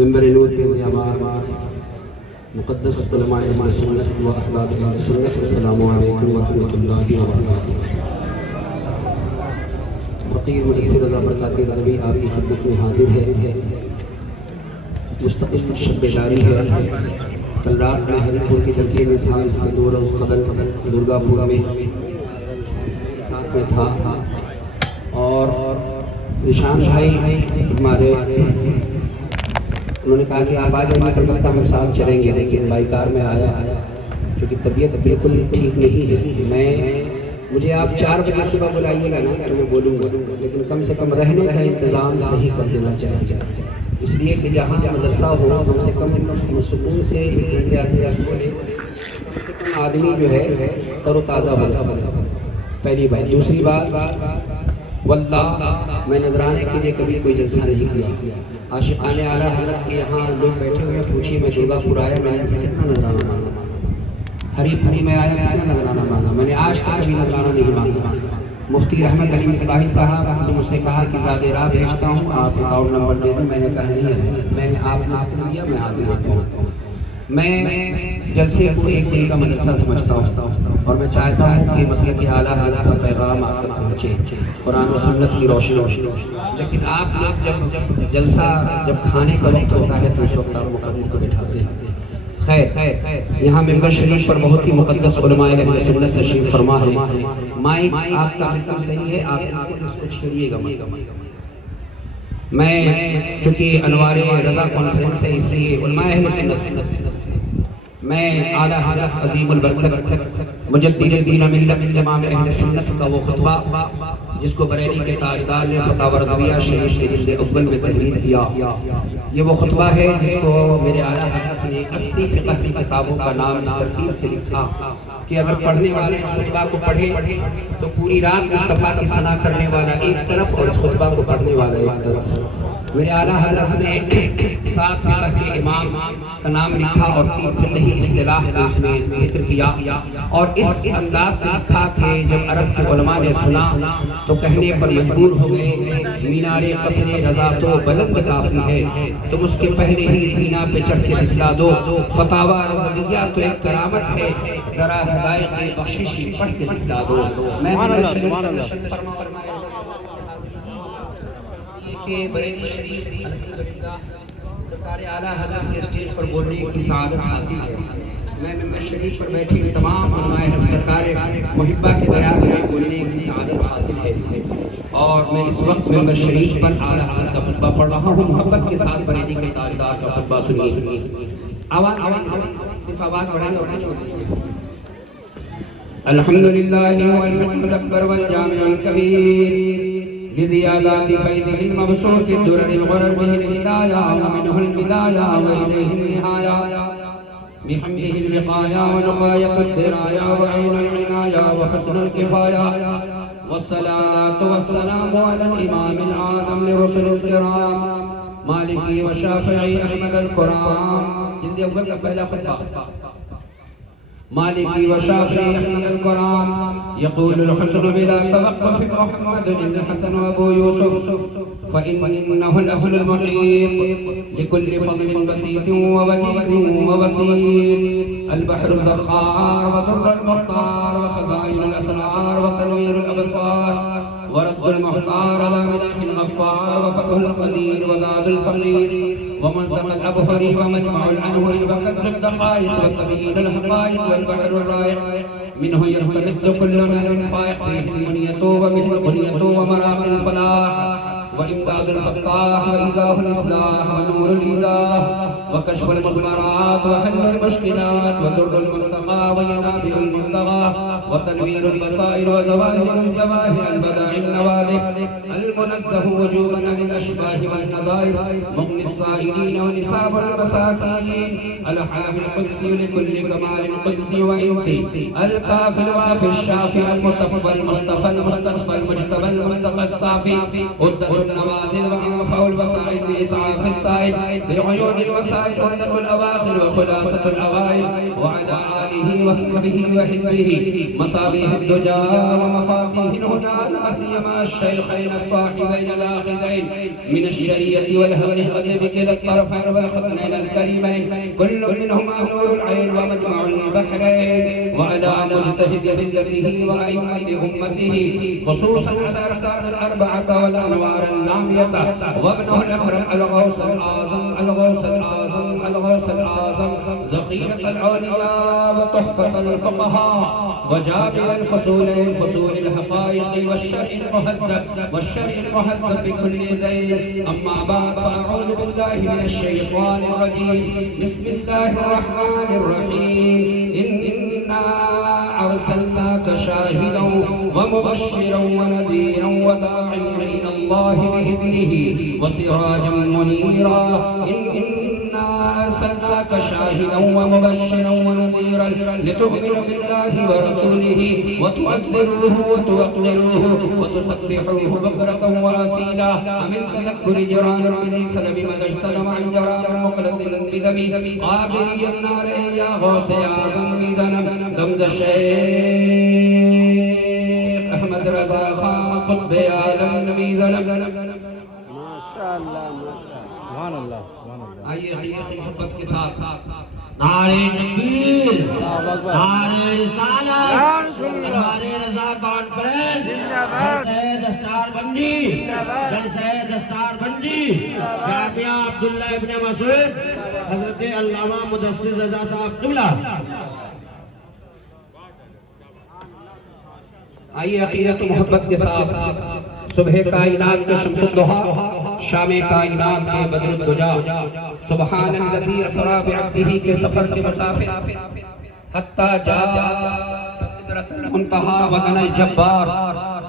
ممبر نور کے ضیاء مقدس علماء اہل سنت و احباب اہل سنت، السلام علیکم ورحمۃ اللہ وبرکاتہ۔ فقیر مدثر رضا برکاتی رضوی آپ کی خدمت میں حاضر ہے۔ مستقل شب بیداری ہے۔ کل رات میں ہری پور کے جلسے میں تھا، اس سے 2 روز قبل درگا پور میں ساتھ میں تھا، اور نشان بھائی ہمارے انہوں نے کہا کہ آپ آ جائیے کلکتہ، ہم ساتھ چلیں گے، لیکن بائی کار میں آیا کیونکہ طبیعت بالکل ٹھیک نہیں ہے۔ مجھے آپ 4 بجے صبح بلائیے گا نا تو میں بولوں گا، لیکن کم سے کم رہنے کا انتظام صحیح کر دینا چاہیے، اس لیے کہ جہاں مدرسہ ہو کم سے کم سکون سے 1 گھنٹے آدمی بولے، کم سے کم آدمی جو ہے تر و تازہ ہو جائے، پہلی بات۔ دوسری بات، واللہ میں نذرانے کے لیے کبھی کوئی جلسہ نہیں کیا۔ عاشقان اعلیٰ حضرت کے یہاں لوگ بیٹھے ہوئے، پوچھیے میں درگا پور آیا، میں نے ان سے کتنا نذرانہ مانگا، ہری پھول میں آیا کتنا نذرانہ مانگا، میں نے آج تک کبھی نذرانہ نہیں مانگا۔ مفتی رحمت علی مصباحی صاحب نے مجھ سے کہا کہ زیادہ راہ بھیجتا ہوں، آپ اکاؤنٹ نمبر دے دیں، میں نے کہا نہیں ہے، میں آپ نے آپ کو دیا، میں حاضر ہوتا ہوں۔ میں جلسے کو 1 دن کا مدرسہ سمجھتا ہوں، اور میں چاہتا ہوں کہ مسلک اعلیٰ حضرت کا پیغام آپ تک پہنچے، قرآن و سنت کی روشنی۔ لیکن آپ لوگ جب جلسہ جب کھانے کا وقت ہوتا ہے تو اس وقت آپ مقرر کو بٹھاتے ہیں۔ خیر، یہاں ممبر شریف پر بہت ہی مقدس علماء اہل سنت تشریف فرما ہے۔ مائک آپ کا بالکل صحیح ہے، آپ بالکل اس کو چھیڑیے گا مت۔ میں چونکہ انوار رضا کانفرنس ہے، اس لیے علماء اہل سنت، میں اعلیٰ حضرت عظیم البرکت مجدد دین ملت امام اہل سنت کا وہ خطبہ جس کو بریلی کے تاجدار نے فتاوی رضویہ شریف کے جلد اول میں تحریر کیا، یہ وہ خطبہ ہے جس کو میرے اعلیٰ حضرت نے 80 فقہ کی کتابوں کا نام اس ترتیب سے لکھا کہ اگر پڑھنے والے اس خطبہ کو پڑھے تو پوری رات مصطفیٰ کی ثنا کرنے والا ایک طرف اور اس خطبہ کو پڑھنے والا ایک طرف۔ میرے اعلیٰ حضرت نے 7 فقہ کے امام کا نام لکھا اور 3 فقہی اصطلاح کو اس میں ذکر کیا، اور اس انداز سے لکھا کہ جب عرب کے علماء نے سنا تو کہنے پر مجبور ہو گئے، مینار قصر رضا تو بلند کافی ہے، تم اس کے پہلے ہی زینہ پہ چڑھ کے دکھلا دو، فتاوی رضویہ تو ایک کرامت ہے، ذرا ہدایت بخششی پڑھ کے دکھلا دو۔ میں کہ بریلی شریف الحمدللہ سرکار اعلیٰ حضرت کے سٹیج پر بولنے کی سعادت حاصل ہے۔ میں ممبر شریف پر بیٹھی تمام علماء سرکار محبہ کے دیار میں بولنے کی سعادت حاصل ہے، اور میں اس وقت ممبر شریف پر اعلیٰ حضرت کا خطبہ پڑھ رہا ہوں۔ محبت کے ساتھ بریلی کے تاجدار کا خطبہ سنیے۔ آواز صرف آواز بڑھائیں اور کچھ مت کیجیے۔ الحمدللہ هو الفتح الأكبر والجامع الكبير لزيادات فيضه المبسوط الدرر الغرر به الهداية ومنه البداية وإليه النهاية بحمده الوقاية ونقاية الدراية وعين العناية وحسن الكفاية، والصلاة والسلام على الإمام العظم لرسل الكرام مالكي وشافعي أحمد الكرام۔ جلد اول کا پہلا خطبہ، مالكي وشافعي أحمد الكرام، يقول الحسن بلا توقف محمد الحسن وأبو يوسف، فإنه الأصل المحيط لكل فضل بسيط ووجيز ووسيط، البحر الزخار وضر المختار وخزائن الأسرار وتنوير الأبصار ورد المحتار على منح الغفار وفتح القدير وزاد الفقير وملتقى الأبحر ومجمع الأنهر وكنز الدقائق وتبيين الحقائق والبحر الرائق، منه يستمد كل نهر فائق فيه المنية وبه الغنية ومراقي الفلاح وإمداد الفتاح وإيذاء الإصلاح ونور الإيذاء وكشف المضمرات وحل المشكلات ودر المنتقى وينابع المنتقى وتنوير البصائر وظواهر الجواهر البداع النوادر المنزه وجوبا عن الأشباه والنظائر مغني السائلين ونساب المساكين الحامي القدسي لكل كمال قدسي وإنسي الكافي الوافي الشافي المصفى المصطفى المستصفى المجتبى المنتقى الصافي عدة النوادر وأنفع الوسائل لإسعاف السائل بعيون الوسائل عدة الأواخر وخلاصة الأوائل وعلى آله وصحبه وحزبه مصابيح الدجى ومفاتيح الهدى لا سيما الشيخين الصاحبين الآخذين من الشريعة والحقيقة بكلا الطرفين والختنين الكريمين كل منهما نور العين ومجمع البحرين وعلى مجتهد ملته وأئمة أمته خصوصا على أركان الأربعة والأنوار اللامية وابنه الأكرم الغوث الأعظم الغوث الأعظم الغوث الأعظم ذخيرة العليا وتحفة الفقهاء وجامع الفصولين فصول الحقائق والشرع المهذب والشرع المهذب بكل زين أما بعد فأعوذ بالله من الشيطان الرجيم بسم الله الرحمن الرحيم إنا أرسلناك شاهدا ومبشرا ونذيرا وداعيا إلى الله بإذنه وسراجا منيرا إنا أرسلناك شاهدا ومبشرا ونذيرا لتؤمنوا بالله ورسوله وتعزروه وتوقروه وتسبحوه بكرة وأصيلا ومن تذكر جيران بذي سلب متى اجتمع عن جرام مقلد بدمي قادري النار يا غوث يا ذنبي ذنب دمز الشيخ أحمد رضا خان قطب عالم بي ذنب ما شاء الله ما شاء اللہ سبحان اللہ سبحان اللہ آئیے عقیدت محبت کے ساتھ نعرہ تکبیر نعرہ رسالت ادوار رضا کانفرنس جلسہ دستار بندی جلسہ دستار بندی جامعہ عبداللہ ابن مسعود حضرت علامہ مدثر رضا صاحب قبلہ آئیے عقیدت محبت کے ساتھ صبح کائنات کے شمس الضحیٰ شام کائنات کے بدر الدجا سبحان الذی اسری بعبدہ کے سفر کے مسافر حتی جاء سدرۃ المنتہی ودنا الجبار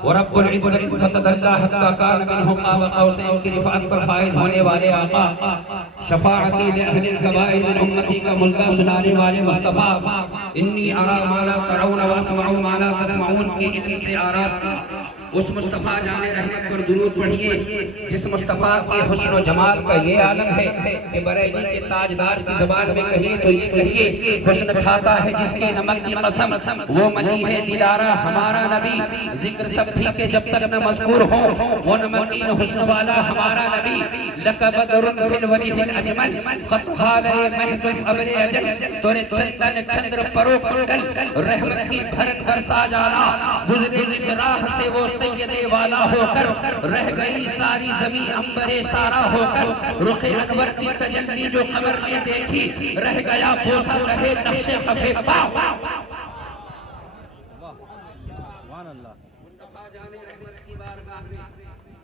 ورب العزت فتدلی حتی کان منہ قاب قوسین کی رفعت پر فائز ہونے والے آقا شفاعتی لأہل الکبائر من امتی کا مژدہ سنانے والے مصطفیٰ انی ارا ما لا ترون واسمع ما لا تسمعون کے علم سے آراستہ اس مصطفیٰ جان رحمت پر درود پڑھیے جس مصطفیٰ کے حسن و جمال کا یہ عالم ہے کہ بریلی کے تاجدار کی زبان میں کہیے تو یہ کہیے حسن کھاتا ہے جس کے نمک کی قسم وہ منی ہے دلارہ ہمارا نبی ذکر سب ٹھیک ہے جب تک نہ مذکور ہو وہ نمکین حسن والا ہمارا نبی لک بدر فی الوجہ الاجمل خطہا لئے مہد العبر اجل تورے چندن چندر پرو کنڈل رحمت کی بھرن برسا جانا گزرے جس راہ سے وہ سید والا ہو کر رہ گئی ساری زمین امبر سارا ہو کر رخ انور کی تجلی جو قمر نے دیکھی رہ گیا بوسا رہے نقش قفے پاؤ سبحان اللہ مصطفیٰ جان رحمت کی بارگاہ میں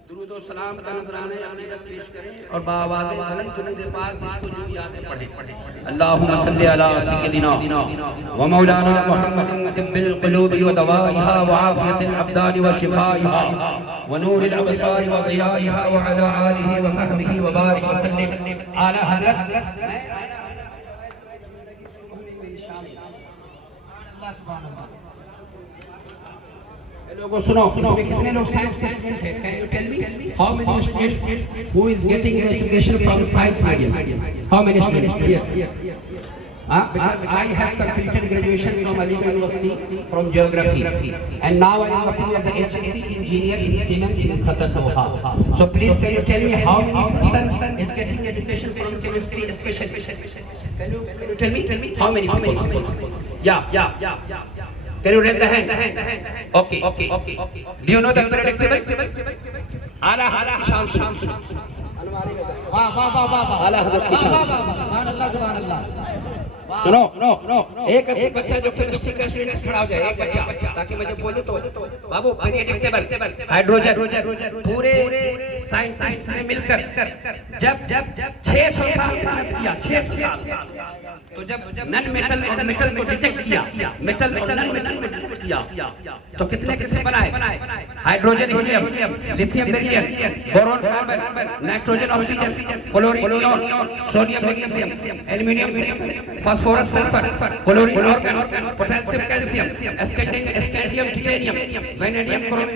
درود و سلام کا نذرانہ عقیدت پیش کریں اور بآواز بلند درود پاک جس کو جو یادیں پڑھیں اللہم صلی علی سیدنا ومولانا محمد طب القلوب ودوائها وعافیت الابدان وشفائها ونور الابصار وضیائها وعلى آلہ وصحبہ وبارک وسلم اعلی حضرت لوگوں سنو اس میں کتنے لوگ سائنس کے اسٹوڈنٹ ہیں can you tell me how many students who is getting the education from science medium how many students here because I have completed graduation from Aligarh University from geography and now I am working as an HSC engineer in Siemens in Qatar Doha so please can you tell me how many person is getting education from chemistry especially can you tell me how many people yeah Can you raise the hand? Okay. Do you know the predictable? Ala Hazrat ki shaan suno. Ala Hazrat ki shaan. Subhanallah, subhanallah. سنو ایک بچہ جو chemistry کا student کھڑا ہو جائے ایک بچہ تاکہ میں جب بولوں تو بابو پریڈکٹیبل ہائیڈروجن پورے سائنٹسٹ نے مل کر جب 600 سال محنت کیا 600 سال تو جب نن میٹل اور میٹل کو ڈیٹیکٹ کیا میٹل اور نن میٹل کو ڈیٹیکٹ کیا تو کتنے قسم بنائے hydrogen helium, lithium beryllium, boron carbon, nitrogen oxygen, fluorine neon, sodium magnesium, aluminium zinc, phosphorus sulfur, chlorine argon, potassium calcium, scandium titanium, vanadium chromium.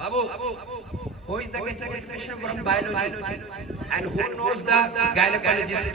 Babu, who is the education from biology and who knows the gynecologist?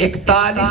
41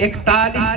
41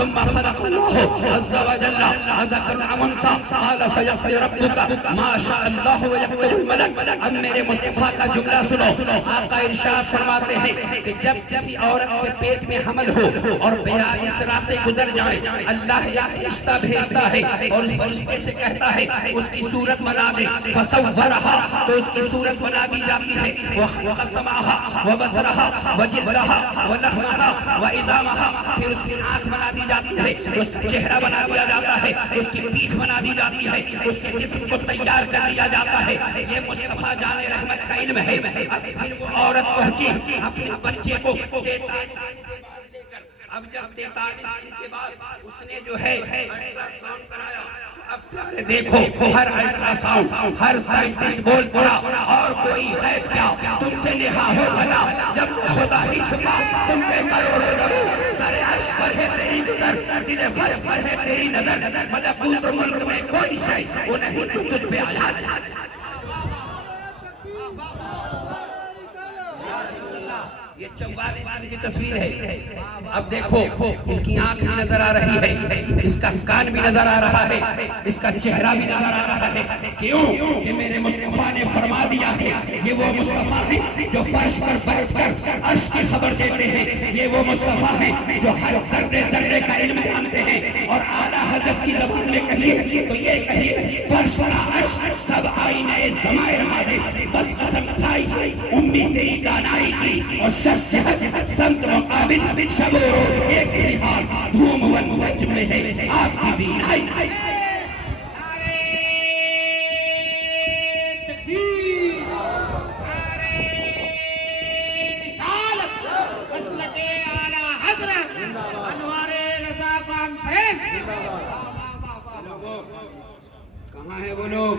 ثم خلق الله عز وجل ذكرًا وأنثى قال فيقضي ربك ما شاء الله ويكتب الملك. اب میرے مصطفیٰ کا جملہ سنو. آقا ارشاد فرماتے ہیں کہ جب کسی عورت کے پیٹ میں حمل ہو اور 42 راتیں گزر جائیں، اللہ ایک فرشتہ بھیجتا ہے اور اس فرشتے سے کہتا ہے اس کی صورت بنا دے. فصورها تو اس کی صورت بنا دی جاتی ہے. وقسمها وبصرها وجلدها ولحمها وعظامها پھر اس کی آنکھ بنا دی جاتی ہے، اس کا چہرہ بنا دیا جاتا ہے، اس کی پیٹھ بنا دی جاتی ہے، اس کے جسم کو تیار کر دیا جاتا ہے. یہ مصطفیٰ جان رحمت کا علم ہے. پھر وہ عورت پہنچی اپنے بچے کو 43 اب جب 43 دن کے بعد اس نے جو ہے الٹرا ساؤنڈ کرایا. اب پیارے دیکھو، ہر الٹرا ساؤنڈ ہر سائنٹسٹ بول پڑا اور کوئی غیب کیا تم سے نہا ہو بھلا. جب خدا ہی چھپا تم پہ کروڑوں درود. سر عرش پر ہے تیری نظر، دل فرش پر ہے تیری نظر. ملکوت ملک میں کوئی شے وہ نہیں تو تجھ پہ آیا. یہ 44 دن کی تصویر ہے. اب دیکھو، اس کی آنکھ بھی نظر آ رہی ہے، اس کا کان بھی نظر آ رہا ہے، اس کا چہرہ بھی نظر آ رہا ہے. کیوں کہ میرے مصطفیٰ نے فرما دیا ہے یہ وہ مصطفیٰ ہیں جو فرش پر بیٹھ کر عرش کی خبر دیتے ہیں. یہ وہ مصطفیٰ ہیں جو ہر ذرے ذرے کا علم جانتے ہیں. اور اعلیٰ حضرت کی زبان میں کہیے تو یہ کہیے فرش کا عرش سب آئینے زمائے رہا ہے. بس قسم کھائی امی تیری دانائی کی اور شش جہت سمت مقابل شب و روز ایک ہی حال دھوم و نجم میں ہے آپ کی بینائی. کہاں ہیں وہ لوگ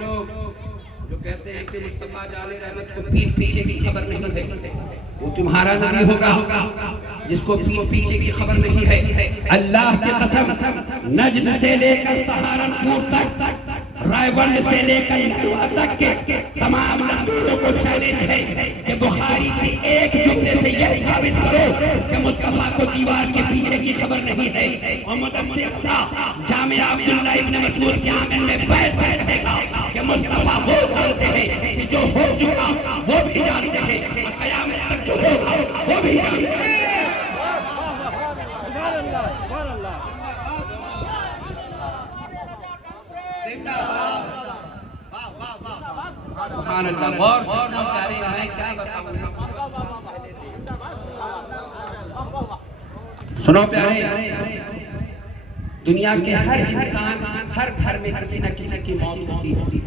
جو کہتے ہیں کہ مصطفیٰ جان رحمت کو پیٹھ پیچھے کی خبر نہیں ہے؟ وہ تمہارا نبی ہوگا جس کو پیٹھ پیچھے کی خبر نہیں ہے؟ اللہ کی قسم، نجد سے لے کر سہارنپور تک، رائے سے لے کر ندوہ تک کے تمام لندوروں کو چیلنج ہے کہ بخاری کی ایک جملے سے یہ ثابت کرو کہ مصطفیٰ کو دیوار کے پیچھے کی خبر نہیں ہے۔ اور مدثر جامعہ عبداللہ ابن مسعود کے آنگن میں بیٹھ کر کہے گا کہ مصطفیٰ وہ جانتے ہیں کہ جو ہو چکا وہ بھی جانتے ہیں، اور قیامت تک جو ہوگا وہ بھی جانتے ہیں۔ سبحان اللہ، غور سے سنو پیارے، میں کیا بتاؤں؟ سنو پیارے، دنیا کے ہر انسان، ہر گھر میں کسی نہ کسی کی موت ہوتی ہے۔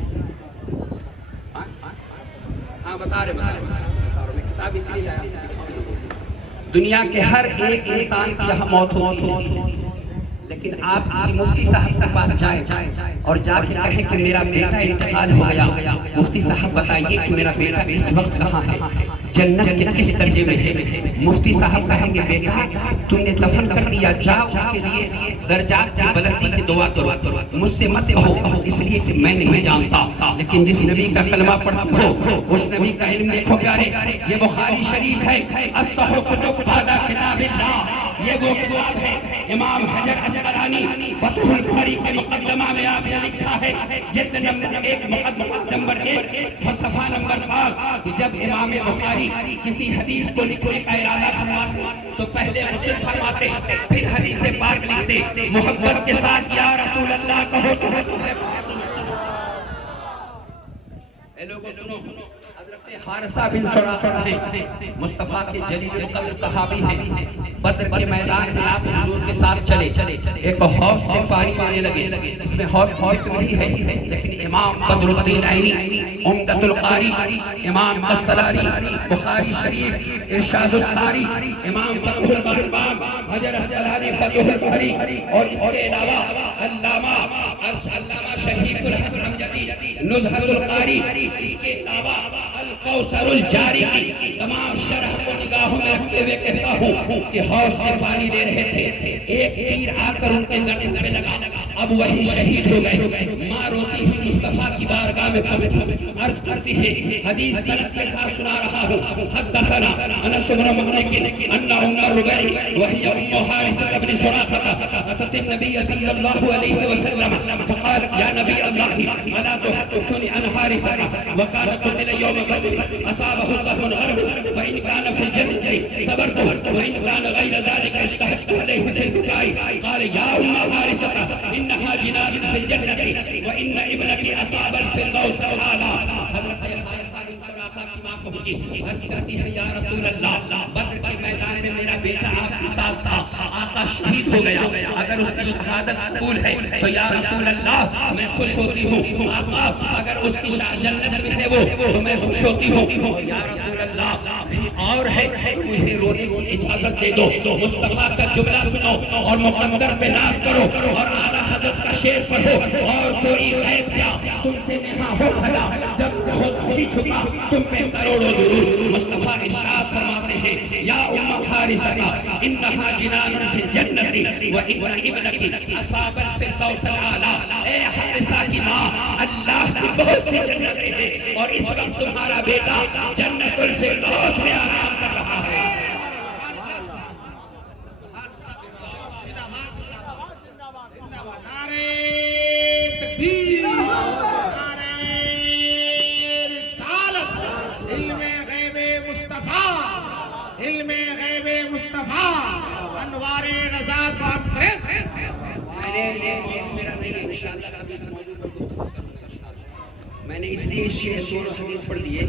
ہاں بتا رہے میں کتاب اس لیے لایا، دنیا کے ہر ایک انسان کی یہاں موت ہوتی ہے، لیکن آپ کسی مفتی صاحب کے پاس جائیں اور جا کے کہیں کہ میرا بیٹا انتقال ہو گیا، مفتی صاحب بتائیے کہ میرا بیٹا اس وقت کہاں ہے، جنت کے کس درجے میں ہے؟ مفتی صاحب کہیں گے بیٹا تم نے دفن کر دیا، جاؤ ان کے لیے درجات کی بلندی کی دعا کرو، مجھ سے مت کہو اس لیے کہ میں نہیں جانتا، لیکن جس نبی کا کلمہ پڑھتے ہو اس نبی کا علم دیکھو پیارے۔ یہ بخاری شریف ہے، اصح کتب بعد کتاب اللہ، یہ وہ کتاب ہے امام حجر اسقلانی فتح الباری کے مقدمہ میں آپ نے لکھا ہے، جلد نمبر 1 مقدمہ نمبر 1 صفحہ نمبر 5 کہ جب امام بخاری کسی حدیث کو لکھنے کا ارادہ فرماتے تو پہلے غسل فرماتے، پھر حدیث پاک لکھتے، محبت کے ساتھ یا رسول اللہ کہو تو حدیث پاک سنو۔ اے لوگوں سنو، حضرت حارثہ بن سراقہ ہیں، مصطفیٰ کے جلیل القدر صحابی ہیں، بدر کے میدان میں آپ حضور کے ساتھ چلے، ایک حوض سے پانی لینے لگے، اس میں حوض کا ذکر نہیں ہے، لیکن امام بدر الدین عینی، عمدۃ القاری، امام قسطلانی، بخاری شریف، ارشاد الساری، امام فتح البہربان، حجر اسقلانی فتح الباری، اور اس کے علاوہ علامہ شریف الحق امجدی نزہۃ القاری، اس کے علاوہ القوثر الجاری کی تمام شرح کو نگاہوں میں رکھتے ہوئے کہتا ہوں کہ حوض سے پانی لے رہے تھے، ایک تیر آ کر ان کے گردن پہ لگا، اب وہی شہید ہو گئے۔ ماں روتی ہی مصطفیٰ کی بارگاہ میں پہنچی، عرض کرتی ہے حدیث سند کے ساتھ سنا رہا ہوں، حدثنا انس بن مالک ان ام الربیع وهي ام حارثة بن سراقة اتت النبي صلى الله عليه وسلم فقالت يا نبي الله الا تحدثني عن حارثة وكان قتل يوم بدر اصابه سهم غرب فان كان في الجنة صبرت وان كان غير ذلك اشتهدت عليه في البكاء قال يا ام حارثة انها جنان في الجنة وان ابنك اصاب الفردوس الاعلى۔ حضرت حارثہ بن سراقہ کی ماں پہنچی، عرض کرتی ہے یا رسول اللہ بدر کے میدان میں میرا بیٹا آپ کے ساتھ تھا، آقا شہید ہو گیا، اگر اس کی شہادت قبول ہے تو یا رسول اللہ میں خوش ہوتی ہوں، آقا اگر اس کی جنت میں ہے وہ تو میں خوش ہوتی ہوں، اور یا رسول اللہ اور ہے تو مجھے رونے کی اجازت دے دو، مصطفیٰ کا جملہ سنو اور مقدر پہ ناز کرو اور اعلیٰ حضرت کا شعر پڑھو، اور کوئی غیب کیا تم سے نہا ہو بھلا، جب خود ہی چھپا تم پہ کروڑوں درود۔ مصطفیٰ ارشاد فرماتے ہیں یا ام حارثہ انہا جنان فی الجنت وان ابنک اصاب الفردوس الاعلی۔ اے حارثہ کی ماں، اللہ کی بہت سی جنتیں ہیں اور اس وقت تمہارا بیٹا جنت الفردوس میں آرام کر رہا ہے۔ علم غیب مصطفیٰ انوار رضا کو ہم کریں۔ میرا نہیں ہے، انشاءاللہ کبھی اس موضوع پر گفتگو کروں گا۔ میں نے اس لیے اس شعر دونوں حدیث پڑھ دیے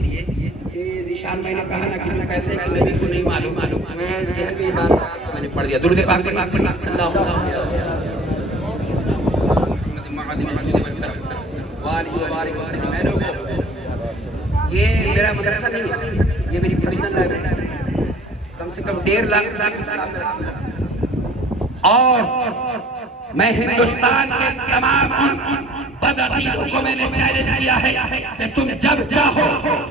کہ ذیشان میں نے کہا نا کہ جو کہتے ہیں کہ نبی کو نہیں معلوم، میں ذہن میں بات آ گئی تو میں نے پڑھ دیا۔ درود پاک پڑھ اللہم صلی علی محمد وآلہ وبارک وسلم۔ اے لوگوں، یہ میرا مدرسہ نہیں ہے، یہ میری پرسنل لائبریری ہے، کم سے کم 1.5 لاکھ کتاب میں رکھی ہے، اور میں ہندوستان کے تمام بدعقیدوں کو میں نے چیلنج کیا ہے کہ تم جب چاہو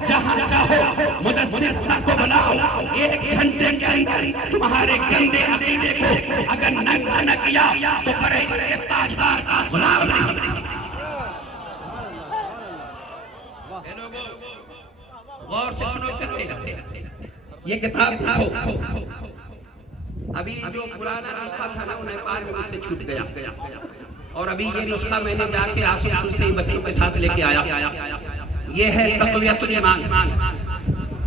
جہاں چاہو مدثر رضا کو بلاؤ، 1 گھنٹے کے اندر تمہارے گندے عقیدے کو اگر ننگا نہ کیا تو بریلی کے تاجدار کا غلام نہیں۔ غور سے سنو کرتے یہ کتاب دیکھو، ابھی جو پرانا نسخہ تھا نا وہ نیپال میں مجھ سے چھوٹ گیا، اور ابھی یہ نسخہ میں نے جا کے آسنسول سے بچوں کے ساتھ لے کے آیا۔ یہ ہے تقویۃ الایمان،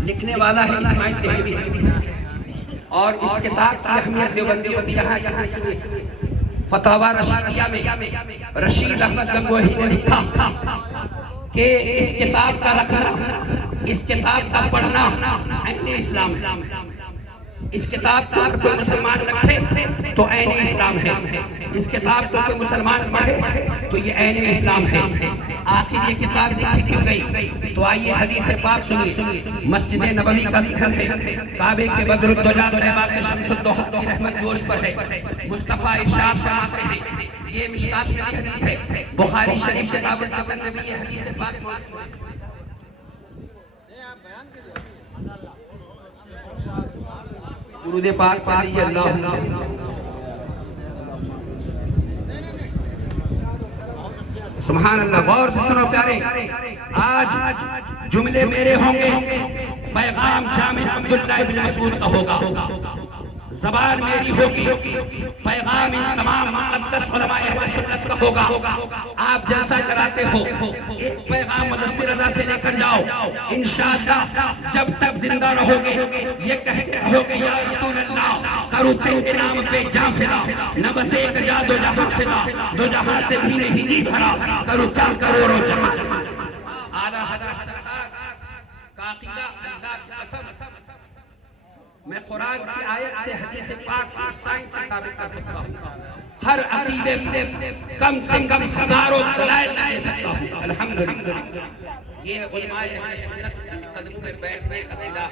لکھنے والا ہے اسماعیل دہلوی، اور اس کتاب کی اہمیت دیوبندیوں کی یہاں فتاوی رشیدیہ میں رشید احمد گنگوہی نے لکھا کہ اس کتاب کا رکھنا، اس کتاب کا پڑھنا عین اسلام ہے۔ اس کتاب کو اگر کوئی مسلمان رکھے تو عین اسلام ہے، اس کتاب کو کوئی مسلمان پڑھے تو یہ عین اسلام ہے۔ آخر یہ کتاب لکھی کیوں گئی؟ تو آئیے حدیث پاک سنیے۔ مسجد نبوی کا صحن ہے، کعبے کے بدر الدجا طیبہ کے شمس الضحیٰ کی رحمت جوش پر ہے۔ مصطفیٰ ارشاد فرماتے ہیں، یہ مشکات میں بھی حدیث ہے، بخاری شریف کتاب الفتن میں بھی یہ حدیث پاک موجود ہے۔ درود پاک پڑھ لیجیے، اللہ سبحان اللہ۔ غور سے سنو پیارے، آج جملے میرے ہوں گے، پیغام جامع عبداللہ بن مسعود کا ہوگا، زبان میری ہوگی، پیغام ان تمام مقدس علماء اہل سنت کا ہوگا۔ آپ جلسہ کراتے ہو، ایک پیغام مدثر رضا سے لے کر جاؤ، انشاءاللہ جب تک زندہ رہو گے یہ کہتے رہو گے، یا رسول اللہ کرو تیرے نام پہ جاں فدا، نہ بس ایک جا دو جہاں فدا، دو جہاں سے بھی نہیں جی بھرا، کرو کیا کروڑوں جہاں۔ اعلیٰ حضرت سرکار کا عقیدہ اللہ کی قسم میں قرآن کی آیت سے، حدیث پاک سے، سائنس سے ثابت کر سکتا ہوں، ہر عقیدے پر کم سے کم ہزاروں دلائل میں دے سکتا ہوں الحمدللہ۔ یہ علماء اہل سنت کے قدموں میں بیٹھنے کا صلاح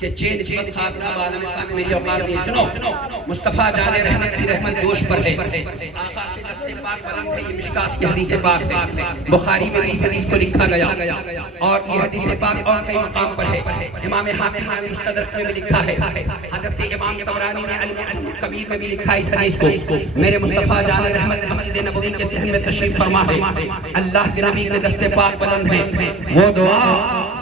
کہ چھ نسبت خاتمہ عالم پاک میری اوقات نہیں۔ سنو، مصطفیٰ جان رحمت کی رحمت جوش پر ہے، آقا کے دست پاک بلند ہے، یہ مشکات کی حدیث پاک ہے، بخاری میں بھی اس حدیث کو لکھا گیا، اور یہ حدیث پاک اور کئی مقام پر ہے۔ امام حاکم نے مستدرک میں بھی لکھا ہے، حضرت امام طبرانی نے المعجم الکبیر میں بھی لکھا ہے اس حدیث کو۔ میرے مصطفیٰ جان رحمت مسجد نبوی کے صحن میں تشریف فرما ہے، اللہ کے نبی کے دست پاک بلند ہے، وہ دعا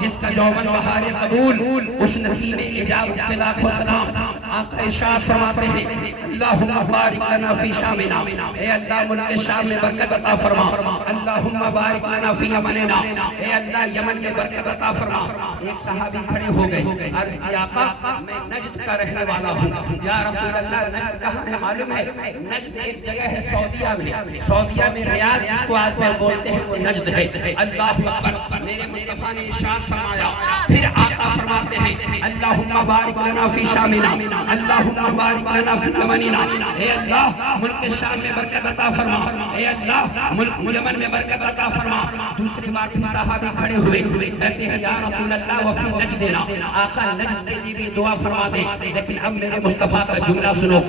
جس کا جوبن بہار قبول، اس نصیب اجابت پہ لاکھوں سلام۔ آقا ارشاد فرماتے ہیں، اللہم بارک لنا فی شامنا، اے اللہ ملک شام میں برکت عطا فرما، اللہم بارک لنا فی یمننا، اے اللہ یمن میں برکت عطا فرما۔ ایک صحابی کھڑے ہو گئے، عرض کی آقا میں نجد کا رہنے والا ہوں، یا رسول اللہ نجد کہاں ہے معلوم ہے؟ نجد ایک جگہ ہے سعودیہ میں، سعودیہ میں ریاض جس کو آج پر بولتے ہیں وہ نجد ہے۔ اللہ اکبر، میرے مصطفیٰ نے ارشاد فرمایا، پھر آقا فرماتے ہیں، اللہم بارک لنا فی شامنا، اللہم بارک لنا فی یمننا، اے اللہ ملک شام میں برکت عطا فرما، اے اللہ ملک یمن میں برکت عطا فرما۔ دوسری بار پھر صحابی کھڑے ہوئے، کہتے ہیں یا رسول اللہ وفی نجدنا، آقا نجد کے لیے بھی دعا فرما دیں، لیکن اب میرے مصطفیٰ کا جملہ سنو،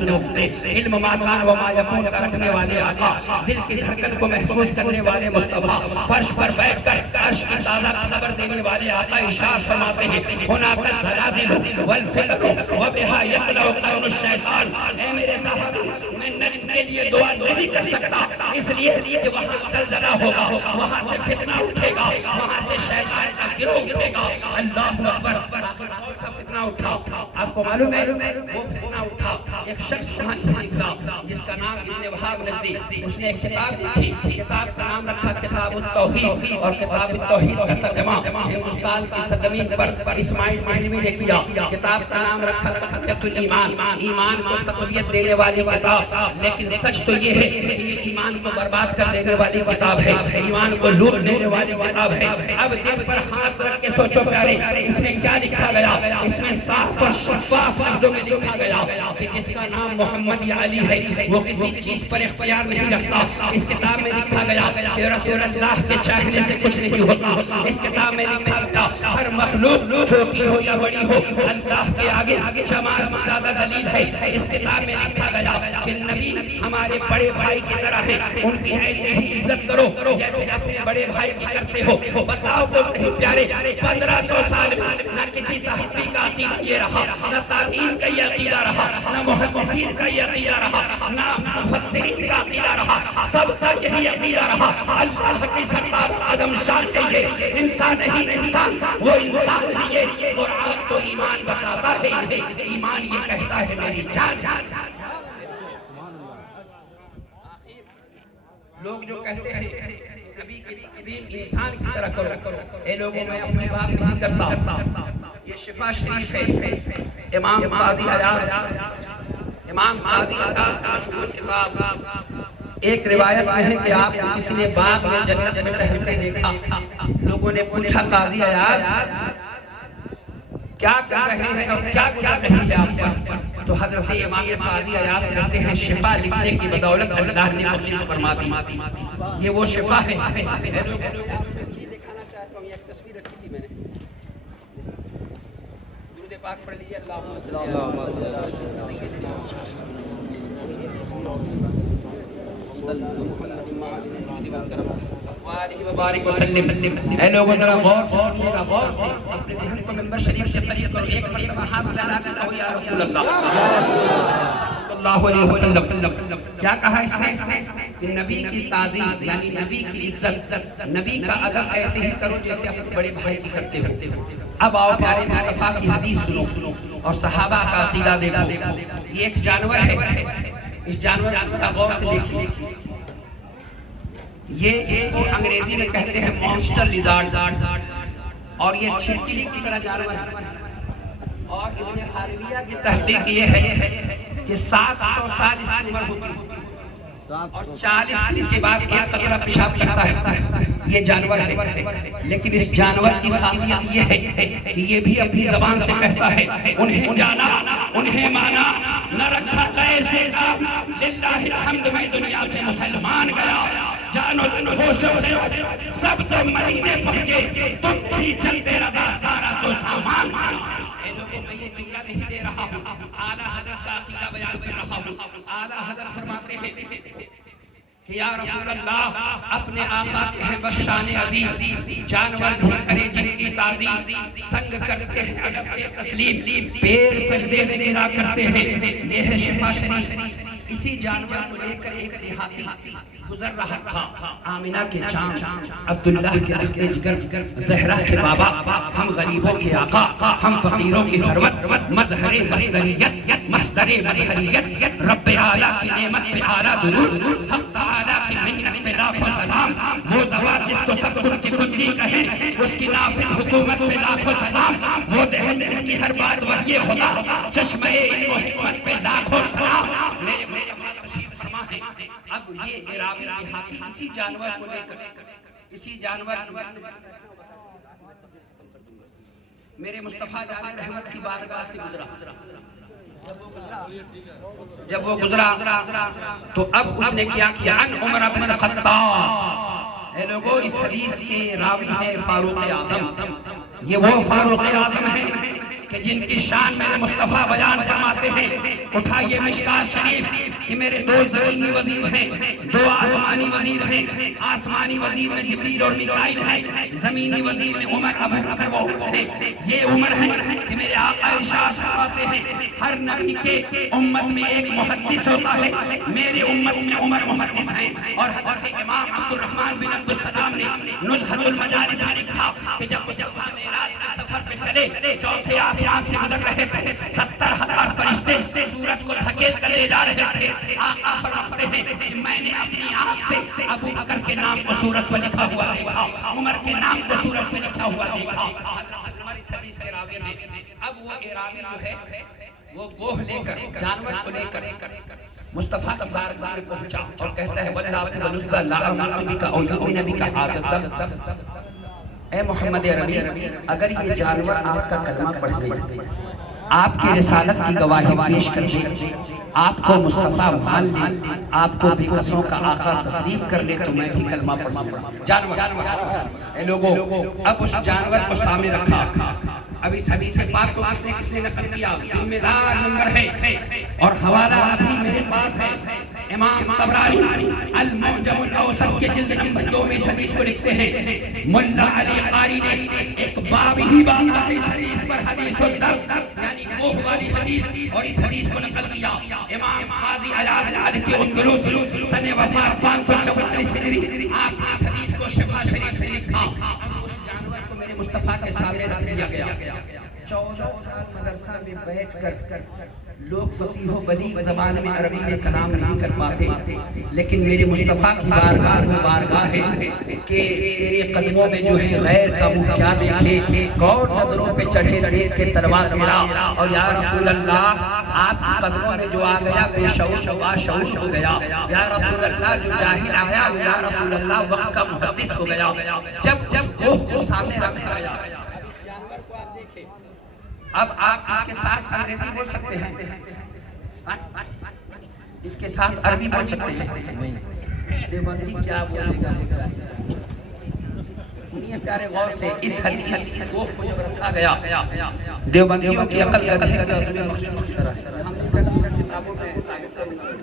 علم ما کان وما یکون کا رکھنے والے آقا، دل کی دھڑکن کو محسوس کرنے والے مصطفیٰ، فرش پر بیٹھ کر عرش کی تازہ خبر دینے والے آقا ارشاد فرماتے ہیں، ہناک الزلازل والفتن وبها يطلع قرن الشیطان۔ اے میرے صحابی، میں نجد کے لیے دعا نہیں کر سکتا، اس لیے کہ وہاں زلزلہ ہوگا، وہاں سے فتنہ اٹھے گا، وہاں سے شیطان کا گروہ اٹھے گا۔ اللہ اکبر، آخر کون سا فتنہ اٹھا؟ آپ کو معلوم ہے وہ فتنہ اٹھا، ایک شخص وہاں سے نکلا جس کا نام ابن وہاب نجدی، اس نے ایک کتاب لکھی، کتاب کا نام رکھا کتاب التوحید، اور کتاب التوحید کا ترجمہ ہندوستان کی سرزمین پر اسماعیل دہلوی نے کیا۔ کتاب کا نام رکھا تقویت الایمان، ایمان کو تقویت دینے والی کتاب، لیکن سچ تو یہ ہے کہ یہ ایمان کو برباد کر دینے والی کتاب ہے، ایمان کو لوٹ دینے والی کتاب ہے۔ اب دل پر ہاتھ رکھ کے سوچو پیارے، اس میں کیا لکھا گیا؟ اس میں صاف اور شفاف لفظوں میں لکھا گیا کہ جس کا نام محمد یا علی ہے وہ کسی چیز پر اختیار نہیں رکھتا۔ اس کتاب میں لکھا گیا کہ رسول اللہ کے چاہنے سے کچھ نہیں ہوتا۔ اس کتاب میں لکھا گیا ہر مخلوق چھوٹی ہو یا بڑی ہو اللہ کے آگے جمال سے زیادہ دلیل ہے۔ اس کتاب میں لکھا گیا کہ نبی ہمارے بڑے بھائی کی طرح ہے، ان کی ایسے ہی عزت کرو جیسے اپنے بڑے بھائی کی کرتے ہو۔ بتاؤ تو صحیح پیارے، 1500 سال میں نہ کسی صحابی کا عقیدہ یہ رہا، نہ تابعین کا یہ عقیدہ رہا، نہ محدثین کا یہ عقیدہ رہا، نہ مفسرین کا عقیدہ رہا، سب کا یہی عقیدہ رہا۔ اللہ کی سرتاب قدم شان ہے یہ انسان نہیں انسان، وہ انسان ہی ہے۔ قرآن تو ایمان بتاتا ہے نہیں، ایمان یہ کہتا ہے میری جان۔ لوگ جو کہتے ہیں نبی کی تعظیم انسان کی طرح کرو، اے لوگوں میں اپنے بات نہیں کرتا۔ یہ شفا شریف ہے، امام قاضی عیاض کا مشہور کتاب۔ ایک روایت میں ہے کہ آپ کو کسی نے باغ میں جنت میں ٹہلتے دیکھا، لوگوں نے پوچھا قاضی عیاض کیا کر رہے ہیں اور کیا گزر رہی ہے آپ پر؟ تو حضرت امام قاضی عیاض کہتے ہیں شفا لکھنے کی بدولت اللہ نے بخشش فرما دی، یہ وہ شفا ہے۔ دکھانا چاہتا ہوں، یہ ایک تصویر رکھی تھی میں نے، درود پاک پڑھ لیجیے، اللہم صلی وآلہ وبارک وسلم۔ اے لوگوں ذرا غور سے سنیے گا، غور سے اپنے ذہن کو منبر شریف کے قریب کرو، ایک مرتبہ ہاتھ لہرا کر کہو یا رسول اللہ صلی اللہ علیہ وسلم۔ کیا کہا اس نے کہ نبی کی تعظیم یعنی نبی کی عزت، نبی کا ادب ایسے ہی کرو جیسے اپنے بڑے بھائی کی کرتے ہو۔ اب آؤ پیارے مصطفیٰ کی حدیث سنو اور صحابہ کا عقیدہ دیکھو۔ یہ ایک جانور ہے، اس جانور کو غور سے دیکھیے، یہ اس کو انگریزی میں کہتے ہیں مانسٹر لیزارڈ، اور یہ چھپکلی کی طرح جانور ہے۔ اور ابن حاربیہ کی تحقیق یہ ہے کہ 700 سال اس کی عمر ہوتی ہے اور 40 دن کے بعد ایک قطرہ پیشاب کرتا ہے۔ یہ جانور ہے، لیکن اس جانور کی خاصیت یہ ہے کہ یہ بھی اپنی زبان سے کہتا ہے انہیں جانا انہیں مانا، نہ رکھا غیر سے کام، للہ الحمد میں دنیا سے مسلمان گیا، جانو دن ہوش و حیرت سب تو مدینے پہنچے، تم نہیں چلتے رضا سارا تو سامان۔ اے لوگوں میں یہ جملہ نہیں دے رہا ہوں، اعلیٰ حضرت کا عقیدہ بیان کر رہا ہوں۔ اعلیٰ حضرت فرماتے ہیں کہ یا رسول اللہ اپنے آقا کے ہیں بس شان عظیم، جانور بھی کرے جن کی تعظیم، سنگ کرتے ہیں ادب سے تسلیم، پیر سجدے میں گرا کرتے ہیں، یہ ہے شفا شریف۔ اسی جانور کو لے کر ایک دیہاتی گزر رہا تھا، آمینہ کے چاند، عبداللہ کے لخت جگر، زہرہ کے بابا، ہم غریبوں کے آقا، ہم فقیروں کی ثروت، مظہر مصدریت، مصدر مظہریت، رب اعلیٰ کی نعمت پہ اعلیٰ درود، حق تعالیٰ کی منت پہ لاکھوں سلام، وہ زبان جس کو سب کن کی کنجی کہیں، اس کی نافذ حکومت پہ لاکھوں سلام، وہ دہن جس کی ہر بات وحی خدا، چشمہ علم و حکمت پہ لاکھوں سلام۔ میرے مصطفیٰ تشریف فرما ہے۔ اب یہ عرابی دیہاتی اسی جانور کو لے کر، اسی جانور میرے مصطفیٰ جان رحمت کی بارگاہ سے گزرا۔ جب وہ گزرا تو اب اس نے کیا کیا، ان عمر بن الخطاب۔ اے لوگو اس حدیث کے راوی ہے فاروق اعظم، یہ وہ فاروق اعظم ہے کہ جن کی شان میرے مصطفیٰ بیان فرماتے ہیں۔ اٹھائیے مشکات شریف کہ میرے 2 زمینی وزیر ہیں، 2 آسمانی وزیر ہیں، آسمانی وزیر میں جبریل اور میکائیل ہیں، زمینی وزیر میں عمر ابو بکر و عمر ہیں۔ یہ عمر ہیں کہ میرے آقا ارشاد فرماتے ہیں ہر نبی کے امت میں ایک محدث ہوتا ہے، میرے امت میں عمر محدث ہیں۔ اور حضرت امام عبد الرحمن بن عبد السلام نے نزہۃ المجالس میں لکھا کہ جب مصطفیٰ معراج کے سفر پہ چلے، چوتھے آسمان سے گزر رہے تھے، 70,000 فرشتے سورج کو دھکیل کر لے جا رہے تھے۔ آقا فرماتے ہیں کہ میں نے اپنی آنکھ سے ابو بکر کے نام کو سورج پر لکھا ہوا دیکھا، عمر کے نام کو سورج پر لکھا ہوا دیکھا۔ حضرت عمر اس حدیث کے راوی ہیں۔ اب وہ عرابی جو ہے وہ گوہ لے کر، جانور کو لے کر مصطفیٰ کی بارگاہ میں پہنچا اور کہتا ہے وَاللَّاتِ وَالْعُزَّىٰ لَا أُؤْمِنُ بِكَ أَوْ يُؤْمِنَ بِكَ هَٰذَا الدَّمُ۔ اے محمد عربی، اگر یہ جانور آپ کا کلمہ پڑھ دے، آپ کی رسالت کی گواہی پیش کر دے، آپ کو مصطفیٰ مان لے، آپ کو بے قصوں کا آقا تسلیم کر لے، تو میں بھی کلمہ پڑھوں گا۔ جانور، اے لوگوں، اب اس جانور کو سامنے رکھا۔ اب اس حدیث پاک کو کس نے نقل کیا، ذمہ دار نمبر ہے اور حوالہ ابھی میرے پاس ہے۔ امام طبرانی المعجم الاوسط کے جلد نمبر 2 میں اس حدیث کو لکھتے ہیں ملا علی قاری نے ایک باب ہی باندھا ہے اس حدیث پر، حدیث الدب یعنی کوہ والی حدیث، اور اس حدیث کو نقل کیا امام قاضی عیاض الالکی اندلس سن وفات 544 ہجری، آپ نے اس حدیث کو شفا شریف میں لکھا۔ اب اس جانور کو میرے مصطفیٰ کے سامنے رکھ دیا گیا، 14 سال مدرسہ میں بیٹھ کر لوگ فصیح و بلیغ زبان میں عربی میں کلام نہیں کر پاتے، لیکن میرے مصطفیٰ کی بارگاہ میں بارگاہ ہے کہ تیرے قدموں میں جو ہے غیر کا منہ کیا دیکھے، کون نظروں پہ چڑھے دیکھ کے تلوا تیرا، اور یا رسول اللہ آپ کی قدموں میں جو آ گیا بے شعور و باشعور ہو گیا، یا رسول اللہ جو جاہل آیا یا رسول اللہ وقت کا محدث ہو گیا۔ جب کوہ کو سامنے رکھا گیا، اب آپ اس کے ساتھ انگریزی بول سکتے ہیں، اس کے ساتھ عربی بول سکتے ہیں، دیوبندی کیا بولے گا؟ سنیے پیارے غور سے، اس حدیث کو جب رکھا گیا، دیوبندیوں کی عقل گدھے کا تمہیں مخصوص کی طرح ہے۔ کتابوں میں ثابت کروں گا،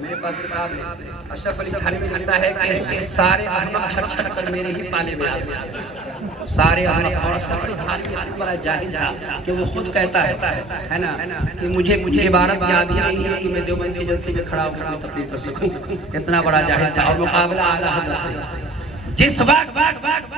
میرے پاس کتاب ہے، اشرف علی تھانوی میں لکھتا ہے کہ سارے احمق چھٹ چھٹ کر میرے ہی پالے میں آ گئے، سارے احمق۔ اور اشرف علی تھانوی اتنا بڑا جاہل تھا کہ وہ خود کہتا ہے نا کہ مجھے عبارت یاد ہی نہیں ہے کہ میں دیوبند کے جلسے میں کھڑا ہو کر کوئی تقریر کر سکوں، اتنا بڑا جاہل تھا۔ اور مقابلہ اعلیٰ حضرت سے، جس وقت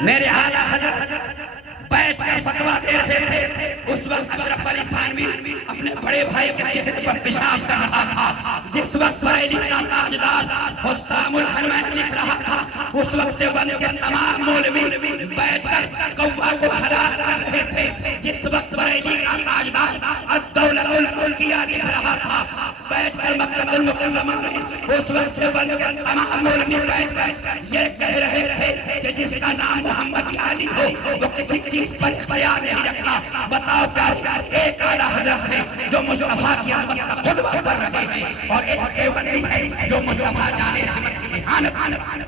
میرے اعلیٰ حضرت بیٹھ کر فتویٰ دے رہے تھے، اس وقت اشرف علی تھانوی اپنے بڑے بھائی کے چہرے پر پیشاب کر رہا تھا، جس وقت بریلی کا تاجدار حسام الحرمین لکھ رہا تھا، اس وقت دیوبند کے تمام مولوی بیٹھ کر قوا کو حلال کر رہے تھے، جس وقت بریلی کا تاجدار الدولۃ الملکیہ لکھ رہا تھا بیٹھ کر مکہ المکرمہ میں، اس وقت دیوبند کے تمام مولوی بیٹھ کر یہ کہہ رہے تھے کہ جس کا نام محمد علی ہو وہ کسی چیز پر اختیار نہیں رکھتا۔ بتاؤ پیارے، ایک اعلیٰ حضرت ہے جو مصطفیٰ کی عظمت کا خطبہ پڑھ رہے ہیں، اور ایک دیوبندی ہے جو مصطفیٰ جان رحمت کی احانت کر رہا ہے۔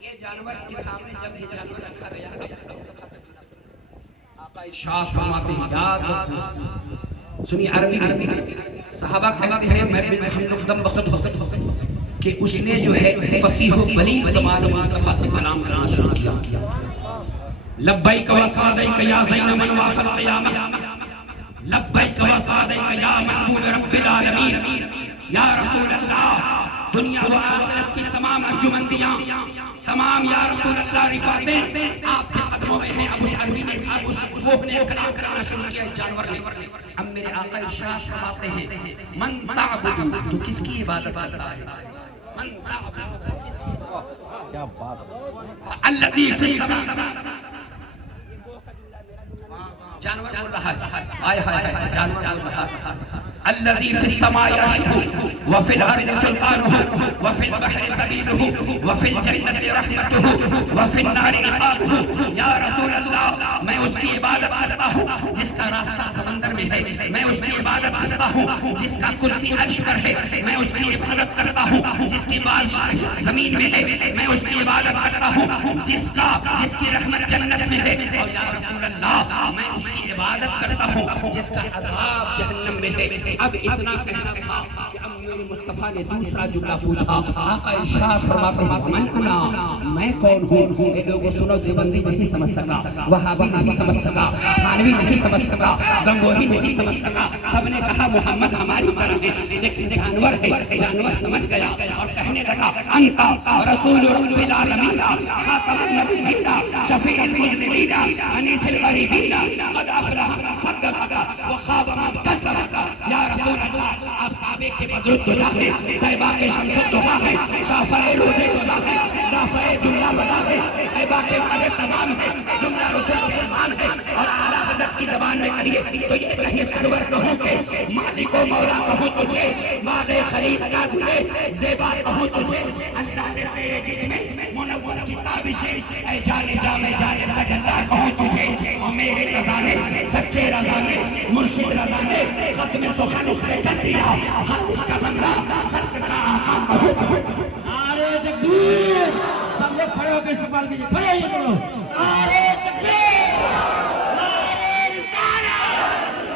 یہ جانور کے سامنے جب یہ جانور رکھا گیا، آقا ارشاد فرماتے ہیں، یاد رکھو، سنیے عربی، صحابہ کہتے ہیں میں بالحمد دم بخود ہو کہ اس نے جو ہے فصیح و بلیغ زبان میں مصطفیٰ سے کلام کرنا شروع کیا۔ لبیک و سعدیک یا زین من واف القیامہ، لبیک و سعدیک یا محبوب رب العالمین، یا رسول اللہ دنیا و آخرت کی تمام انجمندیاں، تمام یا رسول اللہ رفاتیں آپ کے قدموں میں ہیں۔ اب اس عربی نے اب اس کوہ نے کلام کرنا شروع کیا اس جانور نے۔ اب میرے آقا ارشاد فرماتے ہیں من تعبدو، تو کس کی عبادت کرتا ہے؟ من تعبدو، کیا بات، الذی فی السماء، جانور بول رہا ہے، آئے ہائے جانور بول رہا ہے، الذی فی السماء عرشہ وفی الارض سلطانہ وفی البحر سبیلہ وفی الجنت رحمتہ وفی النار عقابہ۔ یا رسول اللہ میں اس کی عبادت کرتا ہوں جس کا راستہ سمندر میں ہے، میں اس کی عبادت کرتا ہوں جس کا کرسی عرش پر ہے، میں اس کی عبادت کرتا ہوں جس کی بادشاہی زمین میں ہے، میں اس کی عبادت کرتا ہوں جس کی رحمت جنت میں ہے، اور یا رسول اللہ میں اس کی عبادت کرتا ہوں جس کا عذاب جہنم میں ہے۔ اب اتنا کہنا تھا کہ اب میرے مصطفیٰ نے دوسرا جملہ پوچھا، آقا ارشاد فرماتے ہیں من انا، میں کون ہوں؟ اے لوگوں سنو، دیوبندی نہیں سمجھ سکا، وہابی نہیں سمجھ سکا، تھانوی نہیں سمجھ سکا، گنگوہی نہیں سمجھ سکا، سب نے کہا محمد ہماری طرح ہے، لیکن جانور ہے، جانور سمجھ گیا اور کہنے لگا انتا رسول رب العالمین خاتم النبیین شفیع المذنبین انیس الغریبین قد افلح من صدقک وخاب من کذبک۔ یا رسول اللہ آپ کعبے کے بدر دعا ہے، طیبہ کے شمس دعا ہے، شافع روزے دعا ہے، رافع جملہ بنا ہے، طیبہ کے معنی تمام ہے، جملہ رسول فرمان ہے، اور اعلیٰ حضرت کی زبان میں کہیے تو یہ کہیے سرور کہوں کہ مالک و مولا کہوں تجھے، واضح خلیل کا دلے زیبا کہوں تجھے، اللہ نے تیرے جسم منور کی تابشیں اے جانے جا میں جانے تجلا کہوں تجھے، اور میرے رضا نے سچے رضا نے مرشد رضا نے ختم سخن اس میں کر دیا، خالق کا بندہ خلق کا آقا کہوں تجھے۔ نعرے تکبیر، سب لوگ کھڑے ہو کے استقبال کیجئے، کھڑے ہوئے تم لوگ، نعرے تکبیر، نعرے رسالت،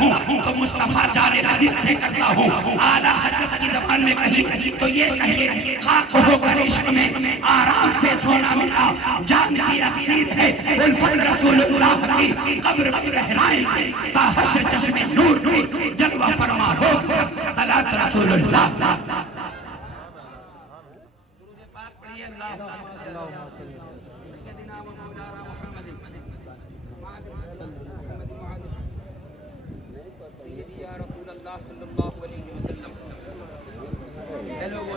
ہوں تو مصطفیٰ جان رحمت سے کرتا ہوں. اعلیٰ حضرت کی زبان میں کہیے تو یہ کہیے خاک ہو کر عشق میں آرام سے سونا ملا, جان کی اکسیر ہے الفت رسول اللہ کی, قبر میں رہنائیں گے تا حشر چشم نور کے, جلوہ فرما ہوگا طلعت رسول اللہ.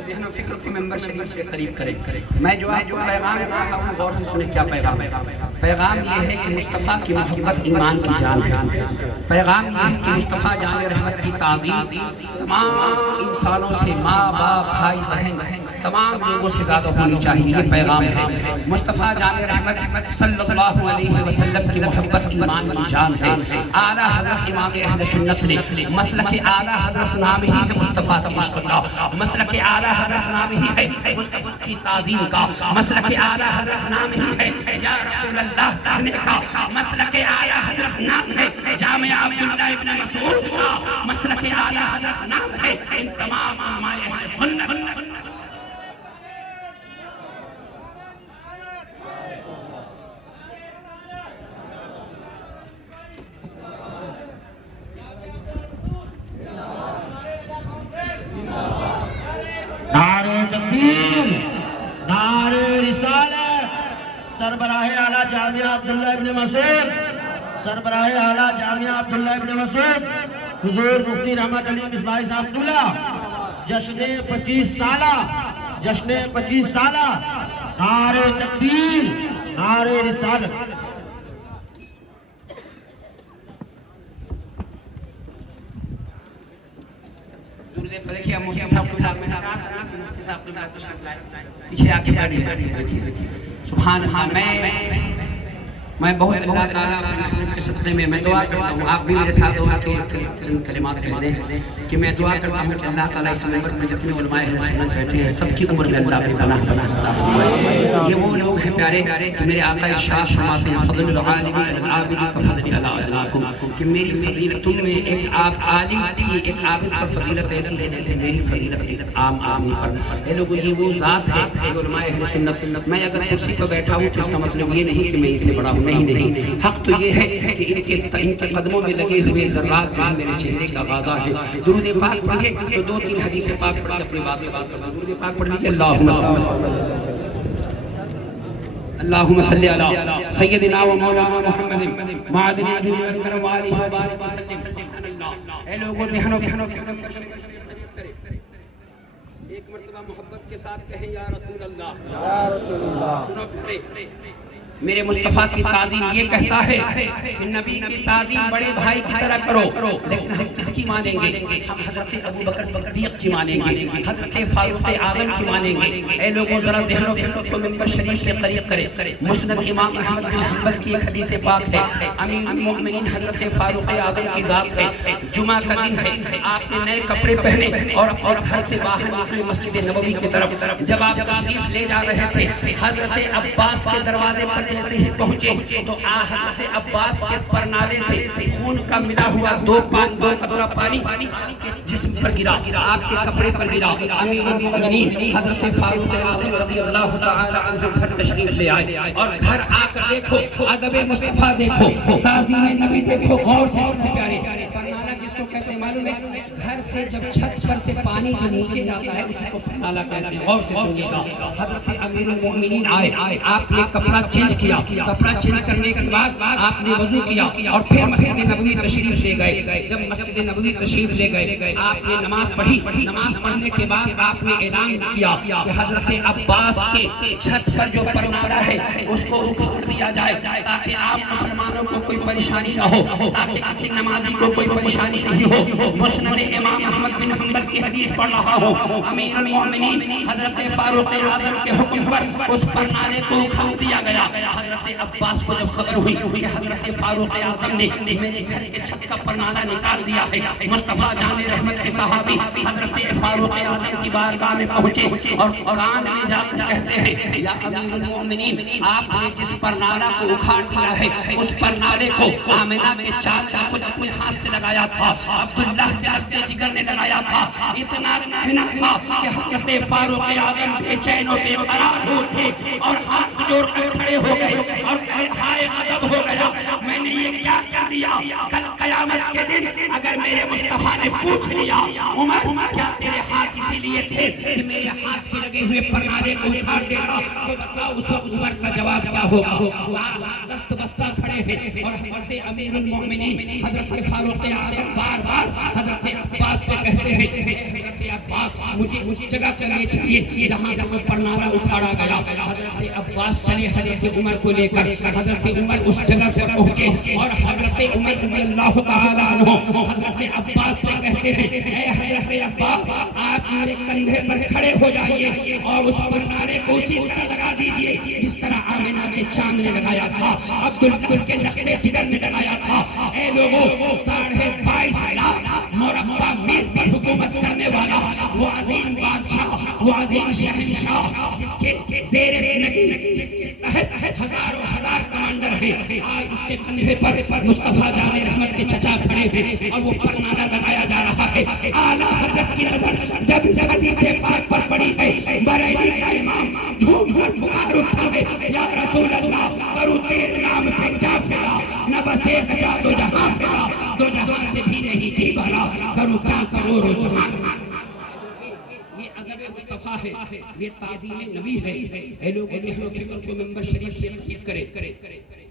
ذہن و فکر کو ممبر شریف کے قریب کریں. میں جو آپ کو پیغام دے رہا ہوں غور سے سنیں. کیا پیغام ہے؟ پیغام یہ ہے کہ مصطفیٰ کی محبت ایمان کی جان ہے. پیغام یہ ہے کہ مصطفیٰ جان رحمت کی تعظیم تمام انسانوں سے, ماں باپ بھائی بہن تمام لوگوں سے زیادہ ہونی چاہیے. یہ پیغام ہے. مصطفیٰ جان رحمت صلی اللہ علیہ وسلم کی محبت ایمان کی جان ہے. اعلیٰ حضرت امام اہل سنت نے مسلک اعلیٰ حضرت نام ہی ہے مصطفیٰ کے عشق کا, مسلک اعلیٰ حضرت نام ہی ہے مصطفیٰ کی تعظیم کا, مسلک اعلیٰ حضرت نام ہی ہے یا رسول اللہ کہنے کا, مسلک اعلیٰ حضرت نام ہے جامع عبداللہ ابن مسعود کا, مسلک اعلیٰ حضرت نام ہے ان تمام علماء اہل سنت. نعرہ تکبیر, نعرہ رسالت, سربراہ اعلیٰ جامعہ عبداللہ ابن مسعود, سربراہ اعلیٰ جامعہ عبداللہ ابن مسعود حضور مفتی رحمت علی مصباحی صاحب عبداللہ جشن 25 سالہ, جشن 25 سالہ. نعرہ تکبیر, نعرہ رسالت. دیکھیے مفتی صاحب کو میں نے کہا تھا کہ مفتی صاحب کو تشریف لائے, پیچھے آ کے بیٹھیے. سبحان اللہ. میں بہت اللہ تعالیٰ اپنے محبوب کے صدقے میں دعا کرتا ہوں, آپ بھی میرے ساتھ دعا کے چند کلمات کہہ دیں کہ میں دعا کرتا ہوں کہ اللہ تعالیٰ اس منبر میں جتنے علماء اہل سنت بیٹھے ہیں سب کی عمر میں اللہ اپنی پناہ عطا فرمائے. یہ وہ لوگ ہیں پیارے کہ میرے آقا ارشاد فرماتے ہیں فضل العالم علی العابد کفضل علی ادناکم, کہ میری فضیلت تم میں ایک عالم کی, ایک عابد پر فضیلت ایسی ہے جیسے میری فضیلت ایک عام آدمی پر. اے لوگوں یہ وہ ذات ہے علماء اہل سنت. میں اگر کرسی پر بیٹھا ہوں تو اس کا مطلب یہ نہیں کہ میں ان سے بڑا ہوں, نہیں. حق تو یہ ہے کہ ان کے قدموں میں لگے ہوئے ذرات جو میرے چہرے کا غازہ ہے. درود پاک پڑھیے تو 2-3 حدیث پاک پڑھ کے اپنی بات ختم کرتا ہوں. درود پاک پڑھ لیجیے. اللہم صلی علی سیدنا و مولانا محمد معدن الجود والکرم وآلہ وبارک وسلم. سبحان اللہ. اے لوگوں ذہن و فکر ایک مرتبہ محبت کے ساتھ کہیں یا رسول اللہ, یا رسول اللہ. سنو پیارے, میرے مصطفیٰ کی تعظیم یہ کہتا ہے کہ نبی کی تعظیم بڑے بھائی کی طرح کرو, لیکن ہم کس کی مانیں گے؟ ہم حضرت ابو بکر صدیق کی مانیں گے, حضرت فاروق اعظم کی مانیں گے. اے لوگوں ذرا ذہن و فکر کو منبر شریف کے قریب کریں. مسند امام احمد بن حنبل کی ایک حدیث پاک ہے, امیر المؤمنین حضرت فاروق اعظم کی ذات ہے. جمعہ کا دن ہے, آپ نے نئے کپڑے پہنے اور اپنے گھر سے باہر نکلے مسجد نبوی کی طرف. جب آپ تشریف لے جا رہے تھے حضرت عباس کے دروازے پر جیسے ہی پہنچے تو حضرت عباس کے پرنالے سے خون کا ملا ہوا 2 قطرہ پانی آپ کے جسم پر گرا, آپ کے کپڑے پر گرا. امیر المؤمنین حضرت فاروق اعظم رضی اللہ تعالی عنہ گھر تشریف لے آئے اور گھر آ کر دیکھو ادب مصطفیٰ دیکھو, تعظیم نبی دیکھو. غور سے پیارے, پرنالہ جس کو کہتے ہیں معلوم ہے؟ گھر سے جب چھت پر سے پانی جو نیچے جاتا ہے اسی کو پرنالہ کہتے ہیں. غور سے سنیے گا. حضرت امیر المؤمنین آئے, آپ نے کپڑا چینج کیا, کپڑا چینج کرنے کے بعد آپ نے وضو کیا اور پھر مسجد نبوی تشریف لے گئے. جب مسجد نبوی تشریف لے گئے آپ نے نماز پڑھی. نماز پڑھنے کے بعد آپ نے اعلان کیا کہ حضرت عباس کے چھت پر جو پرنالہ ہے اس کو اکھاڑ دیا جائے تاکہ عام مسلمانوں کو کوئی پریشانی نہ ہو, تاکہ کسی نمازی کو کوئی پریشانی نہیں ہو. مسند امام احمد احمد بن حنبل کی حدیث پڑھ رہا ہوں، امیر المومنین حضرت فاروق اعظم کے حکم پر اس پرنالے کو اکھاڑ دیا گیا۔ حضرت عباس کو جب خبر ہوئی کہ حضرت فاروق اعظم نے میرے گھر کے چھت کا پرنالہ نکال دیا ہے، مصطفیٰ جان رحمت کے صحابی حضرت فاروق اعظم کی بارگاہ میں پہنچے اور کان میں جا کر کہتے ہیں، یا امیر المومنین، آپ نے جس پرنالہ کو اکھاڑ دیا ہے اس پرنالے کو آمنہ کے چاچا خود اپنے ہاتھ سے لگایا تھا، عبداللہ کے رشتے جگر نے لگایا تھا۔ اتنا کہنا تھا کہ حضرت فاروق اعظم بے چین و بے قرار ہوتے اور ہاتھ جوڑ کر کھڑے ہو گئے اور کہے ہائے غضب ہو گیا، میں نے یہ کیا کر دیا؟ کل قیامت کے دن اگر میرے مصطفیٰ نے پوچھ لیا عمر کیا تیرے ہاتھ اسی لیے تھے کہ میرے ہاتھ کے لگے ہوئے پرنالے کو اکھاڑ دیتا، تو بتاؤ اس وقت عمر کا جواب کیا ہوگا؟ دست بستہ کھڑے ہیں اور حضرت امیر المومنین حضرت فاروق اعظم بار بار حضرت عباس سے کہتے ہیں، حضرت عباس مجھے اس جگہ پر لے چلیے جہاں سے وہ پرنالہ اکھاڑا گیا۔ حضرت عباس چلے حضرت عمر کو لے کر، حضرت عمر اس جگہ پر پہنچے اور حضرت عمر رضی اللہ تعالیٰ عنہ حضرت عباس سے کہتے ہیں، اے حضرت عباس آپ میرے کندھے پر کھڑے ہو جائیے اور اس پرنالے کو اسی طرح لگا دیجئے جس طرح آمنہ کے چاند نے لگایا تھا، عبداللہ کے لختے جگر نے لگایا تھا۔ اے لوگوں، 22.5 لاکھ مربع میل پر حکومت کرنے والا وہ عظیم بادشاہ، وہ عظیم شہنشاہ جس کے زیر نگین، جس کے تحت ہزاروں ہزار کمانڈر ہیں، آج اس کے کندھے پر مصطفیٰ جان رحمت کے چچا کھڑے ہیں اور وہ پرنالہ لگایا جا رہا ہے۔ اعلیٰ حضرت کی نظر جب اس حدیث پاک پر پڑی ہے، بریلی کا امام جھوم کر پکار اٹھا ہے، یا رسول اللہ کرو تیرے نام پہ کیا فدا، نہ بس ایک جا دو جہاں فدا، دو جہاں سے بھی نہیں کی بھلا، کرو کیا کرو رو جہاں۔ یہ ادب مصطفیٰ ہے، یہ تعظیم نبی ہے۔ اے لوگ ذہن و فکر کو منبر شریف سے ٹھیک کرے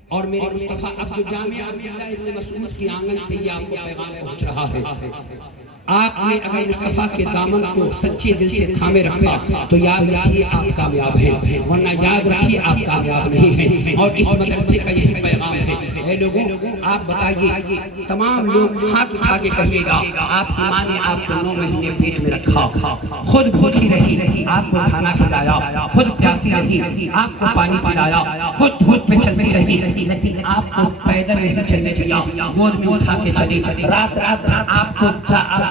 اور میرے مصطفیٰ عبدالجامع عبداللہ ابن مسعود کی آنگن سے یہ آپ کو پیغام پہنچ رہا ہے۔ آپ نے اگر مصطفیٰ کے دامن کو سچے دل سے تھامے رکھا تو یاد رکھیے آپ کامیاب ہیں، ورنہ یاد رکھیے آپ کامیاب نہیں ہیں۔ اور اس مدرسے کا یہی پیغام ہے۔ اے لوگوں، آپ بتائیے، تمام لوگ ہاتھ اٹھا کے کہیے گا، آپ کی ماں نے آپ کو 9 مہینے پیٹ میں رکھا، خود بھوکی رہی، آپ کو کھانا کھلایا، خود پیاسی رہی، آپ کو پانی پلایا، خود دھوپ میں چلتی رہی، لیکن آپ کو پیدل نہیں چلنے دیا، گود میں اٹھا کے چلی، رات رات آپ کو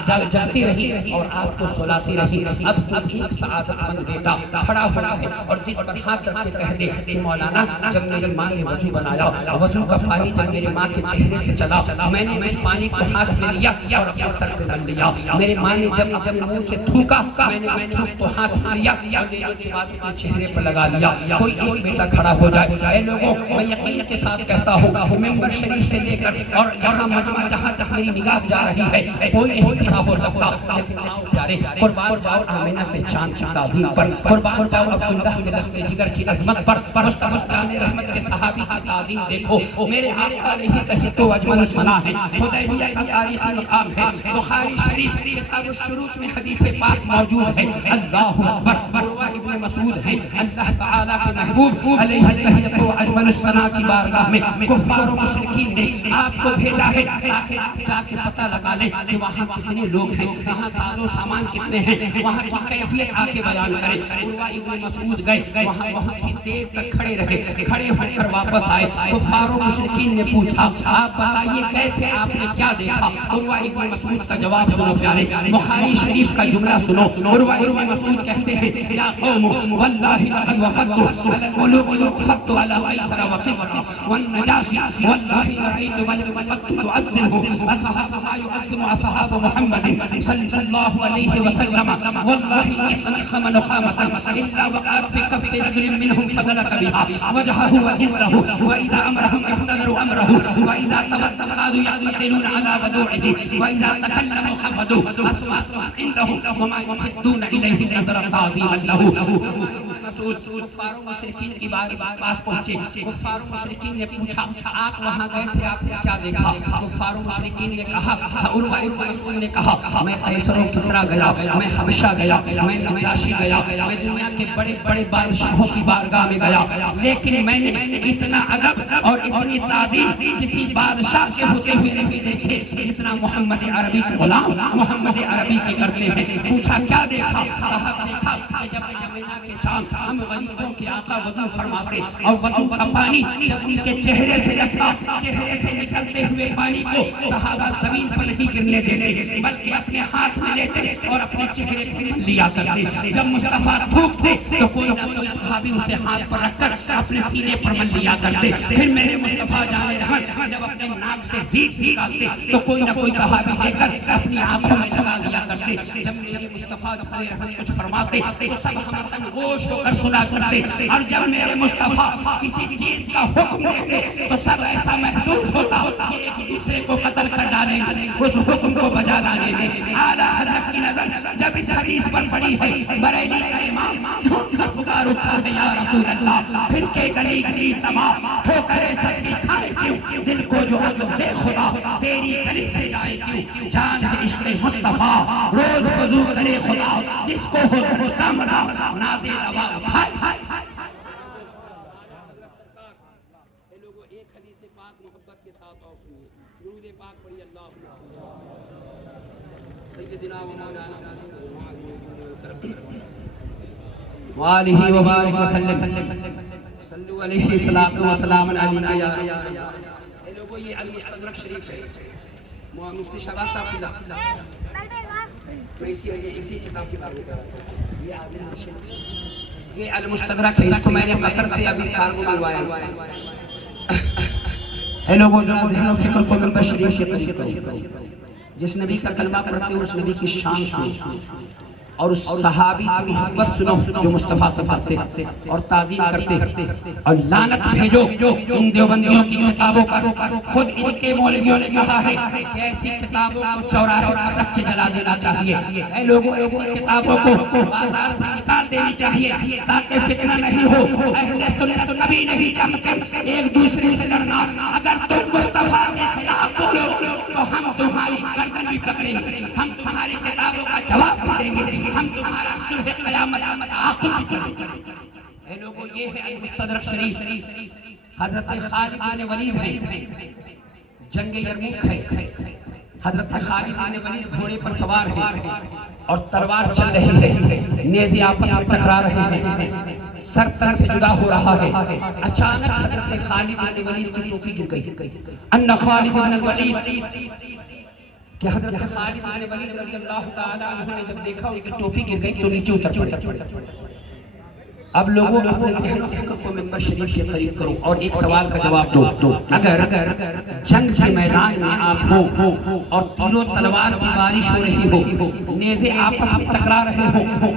جگتی رہی اور آپ کو سلاتی رہی۔ اب ایک سعادت مند بیٹا کھڑا ہوا ہے اور دل پر ہاتھ رکھ کے کہہ دے کہ مولانا، جب میری ماں نے وضو بنایا، وضو کا پانی جب میری ماں کے چہرے سے چلا، میں نے اس پانی کو ہاتھ میں لیا اور اپنے سر پہ ڈال لیا۔ میری ماں نے جب اپنے منہ سے تھوکا، میں نے اس تھوک کو ہاتھ میں لیا اور لینے کے بعد اپنے چہرے پر لگا لیا۔ کوئی ایک بیٹا کھڑا ہو جائے۔ اے لوگوں، میں یقین کے ساتھ کہتا ہوں، منبر شریف سے لے کر اور یہاں مجمع جہاں تک میری نگاہ جا رہی ہے، کوئی نہیں کھڑا ہو سکتا، لیکن آؤ پیارے، قربان جاؤ آمنہ کے چاند کی تعظیم پر، قربان جاؤ عبداللہ کے لخت جگر کی عظمت پر، مصطفیٰ جان رحمت کے صحابی کی تعظیم دیکھو۔ میرے آقا علیہ تحیت و اجمل الثناء ہے، حدیبیہ کا تاریخی مقام ہے، بخاری شریف کتاب الشروط میں حدیث پاک موجود ہے۔ اللہ اکبر، عروہ ابن مسعود ہے، اللہ تعالیٰ کے محبوب علیہ تحیت و اجمل الثناء کی بارگاہ میں کفار و مشرکین نے آپ کو بھیجا ہے تاکہ آپ جا کے پتہ لگا لیں کہ وہاں کتنے لوگ ہیں، وہاں ساز و سامان کتنے ہیں، وہاں کی کیفیت آ کے بیان کریں۔ عروہ ابن مسعود گئے، وہاں بہت ہی دیر تک کھڑے رہے، کھڑے ہو کر واپس آئے۔ کفار و مشرکین نے پوچھا، آپ بتائیے گئے تھے، آپ نے کیا دیکھا؟ عروہ ابن مسعود کا جواب سنو پیارے، بخاری شریف کا جملہ سنو۔ عروہ ابن مسعود کہتے ہیں، یا قوم واللہ لقد وفدت علی الملوک وفدت علی قیصر و کسری والنجاشی واللہ لرأیت ملکا قد يعظمه اصحاب ما يعظم اصحاب محمد صلی اللہ علیہ وسلم واللہ يتنخم نخامة الا وقعت في كف رجل منهم فدلك بها وجهه وجلده واذا امرهم ابتدروا امره واذا تودوا قالوا يقتلون على ودوعه واذا تكلموا خفضوا اصواتهم عنده وما يحدون اليه نظرا تعظيما له۔ کفار و مشرکین کی بار پاس پہنچے، کفار و مشرکین مشرکین نے پوچھا آپ وہاں گئے تھے آپ نے کیا دیکھا؟ کفار و مشرکین نے کہا، عروہ ابن مسعود نے کہا میں قیصر و کسریٰ گیا، میں حبشہ گیا، میں نجاشی گیا، میں دنیا کے بڑے بڑے بادشاہوں کی بارگاہ میں گیا، لیکن میں نے اتنا ادب اور اتنی تعظیم کسی بادشاہ کے ہوتے ہوئے نہیں دیکھے جتنا محمد عربی کے غلام محمد عربی کے کرتے ہیں۔ پوچھا کیا دیکھا؟ کہا دیکھا کہ جب یمنا کے چاند ہم غریبوں کے آقا وضو فرماتے اور وضو کا پانی جب ان کے چہرے سے لگتا، چہرے سے نکلتے ہوئے پانی کو صحابہ زمین پر نہیں گرنے دیتے بلکہ اپنے ہاتھ میں لیتے اور اپنے چہرے پر مل لیا کرتے۔ جب مصطفیٰ تھوکتے تو کوئی نہ کوئی صحابی اسے ہاتھ پر رکھ کر اپنے سینے پر مل لیا کرتے۔ پھر میرے مصطفیٰ جان رحمت جب اپنے ناک سے ہیٹ نکالتے تو کوئی نہ کوئی صحابی لے کر اپنی آنکھوں میں لگا لیا کرتے۔ جب میرے مصطفیٰ جان رحمت کچھ فرماتے تو سب ہمتن گوش ہو کر سنا کرتے، اور جب میرے مصطفیٰ کسی چیز کا حکم دیتے تو سب ایسا محسوس ہوتا کہ ایک دوسرے کو قتل کر ڈالیں گے اس حکم کو بجا لانے میں۔ اعلیٰ حضرت کی نظر جب اس حدیث پر پڑی ہے، بریلی کا امام جھوٹ کا پکار اٹھا ہے یا رسول اللہ، پھر کے گلی گلی تمام ٹھوکریں سب کی کھائے کیوں، دل کو جو عجب دے خدا تیری گلی سے جائے کیوں، جان ہے عشق مصطفیٰ روز وضو کرے خدا، جس کو ہو درد کا مزہ ناز دوا کھائے۔ لوگوں ایک حدیث پاک محبت کے ساتھ اور سنیے، درود پاک پڑھی اللہم سیدنا و مولانا وآلہ وبارک وسلم صلو علیہ الصلاۃ والسلام علیہ یا اے لوگوں یہ المستدرک شریف ہے مفتی شہباز صاحب کی میں اسی کتاب کی بات کر رہا تھا، یہ عالم شریف یہ المستدرک ہے، اس کو میں نے قطر سے ابھی کارگو منگوایا اس کا۔ اے لوگوں ذرا ذہن و فکر کو منبر شریف کے قریب کرو، جس نبی کا کلمہ پڑھتے ہو اس نبی کی شان سنو اور اس صحابی کی محبت سنو جو مصطفیٰ سے کرتے اور تعظیم کرتے، اور لعنت بھیجو ان دیوبندیوں کی کتابوں پر۔ خود ان کے مولویوں نے کہا ہے کہ ایسی کتابوں کو چوراہے پر رکھ کے جلا دینا چاہیے۔ اے لوگوں ایسی کتابوں کو بازار سے نکال دینی چاہیے تاکہ فتنہ نہیں ہو۔ اہل سنت کبھی نہیں چاہتے ایک دوسرے سے لڑنا، اگر تم مصطفیٰ کے خلاف بولو تو ہم تمہاری گردن بھی پکڑیں گے، ہم تمہاری کتابوں کا جواب بھی دیں گے، ہم تمہارا صلح قیامت آخر بھی کریں گے۔ اے لوگوں یہ ہے المستدرک شریف، حضرت خالد بن ولید ہے، جنگ یرموک ہے، حضرت خالد بن ولید گھوڑے پر سوار ہے اور تلوار چل رہی ہے، نیزے آپس میں ٹکرا رہے ہیں، سر تن سے جدا ہو رہا ہے۔ اچانک حضرت خالد بن ولید کی ٹوپی گر گئی، ان خالد بن ولید کہ حضرت خالد بن ولید رضی اللہ تعالی عنہ نے جب دیکھا ان کی ٹوپی گر گئی تو نیچے اتر پڑے۔ اب لوگوں اپنے ذہن و فکر کو منبر شریف کے قریب کرو اور ایک سوال کا جواب دو۔ اگر جنگ کے میدان میں آپ ہو اور تیر و تلوار کی بارش ہو رہی ہو، نیزے آپس میں ٹکرا رہے ہو،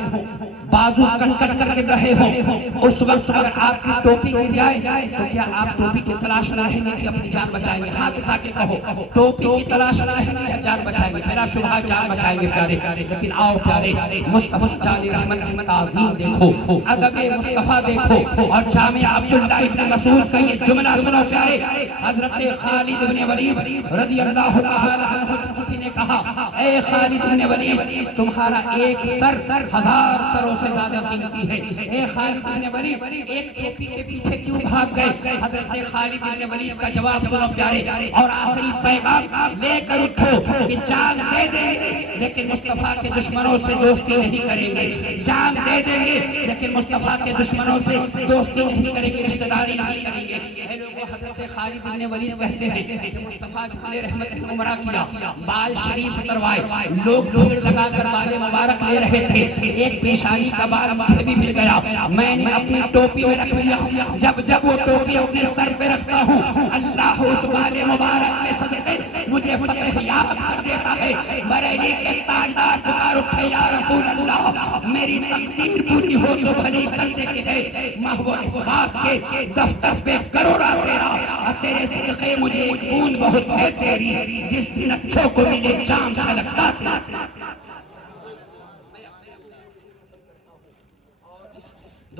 بازو کٹ کٹ کر گر رہے ہو، اس وقت اگر آپ کی ٹوپی گر جائے تو کیا آپ ٹوپی کی تلاش میں رہیں گے کہ اپنی جان بچائیں گے؟ ہاتھ اٹھا کے کہو، ٹوپی کی تلاش میں رہیں گے یا جان بچائیں گے؟ میرا شبہ جان بچائیں گے پیارے، لیکن آؤ پیارے مصطفیٰ جان رحمت کی تعظیم دیکھو، ادب مصطفیٰ دیکھو، اور جامعہ عبداللہ ابن مسعود کا یہ جملہ سنو پیارے۔ حضرت خالد بن ولید رضی اللہ تعالی عنہ کسی نے کہا اے خالد بن ولید تمہارا ایک سر 1000 سروں سے زیادہ قیمتی ہے، اے خالد بن ولید ایک ٹوپی کے پیچھے کیوں بھاگ گئے؟ حضرت خالد بن ولید کا جواب سنو پیارے، اور آخری پیغام لے کر اٹھو کہ جان دے دیں گے لیکن مصطفیٰ کے دشمنوں سے دوستی نہیں کریں گے، جان دے دیں گے لیکن مصطفیٰ کے دشمنوں سے دوستی نہیں کریں گے، رشتہ داری نہیں کریں گے۔ اے لوگوں حضرت خالد بن ولید کہتے ہیں کہ مصطفیٰ نے رحمت نے عمرہ کیا، بال شریف اتروائے، لوگ بھیڑ لگا کر بال مبارک لے رہے تھے، ایک پیشانی کا بال مجھے بھی مل گیا، میں نے اپنی ٹوپی میں رکھ لیا، جب وہ ٹوپی اپنے سر پہ رکھتا ہوں اللہ اس بال مبارک کے صدقے مجھے فتح یاد کر دیتا ہے۔ بریلی کے تاجدار پکار اٹھے یا رسول اللہ میری تقدیر پوری ہو تو بھلی کر دے کہ ہے محو اس بات کے دفتر پہ کروڑا تیرا، تیرے صدقے مجھے ایک بوند بہت ہے تیری، جس دن اچھوں کو ملے جام چھلکتا تیرا۔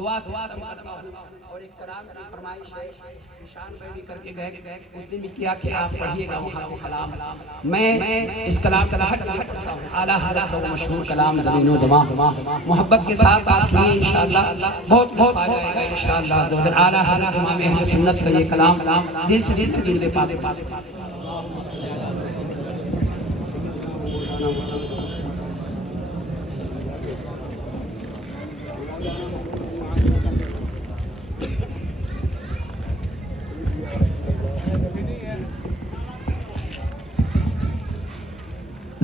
دعا سے ختم کرتا ہوں اور ایک کلام کی فرمائش ہے نشان پہ بھی کر کے گئے اس دن بھی کیا کہ آپ پڑھیے گا وہاں پہ کلام میں اس کلام کا لحظ نہیں پڑھتا ہوں اعلیٰ حضرت کا مشہور کلام زمین و زمان محبت کے ساتھ آپ سنیے انشاءاللہ بہت بہت آ جائے گا انشاءاللہ اعلیٰ حضرت امام اہل سنت کا یہ کلام دل سے درود پاک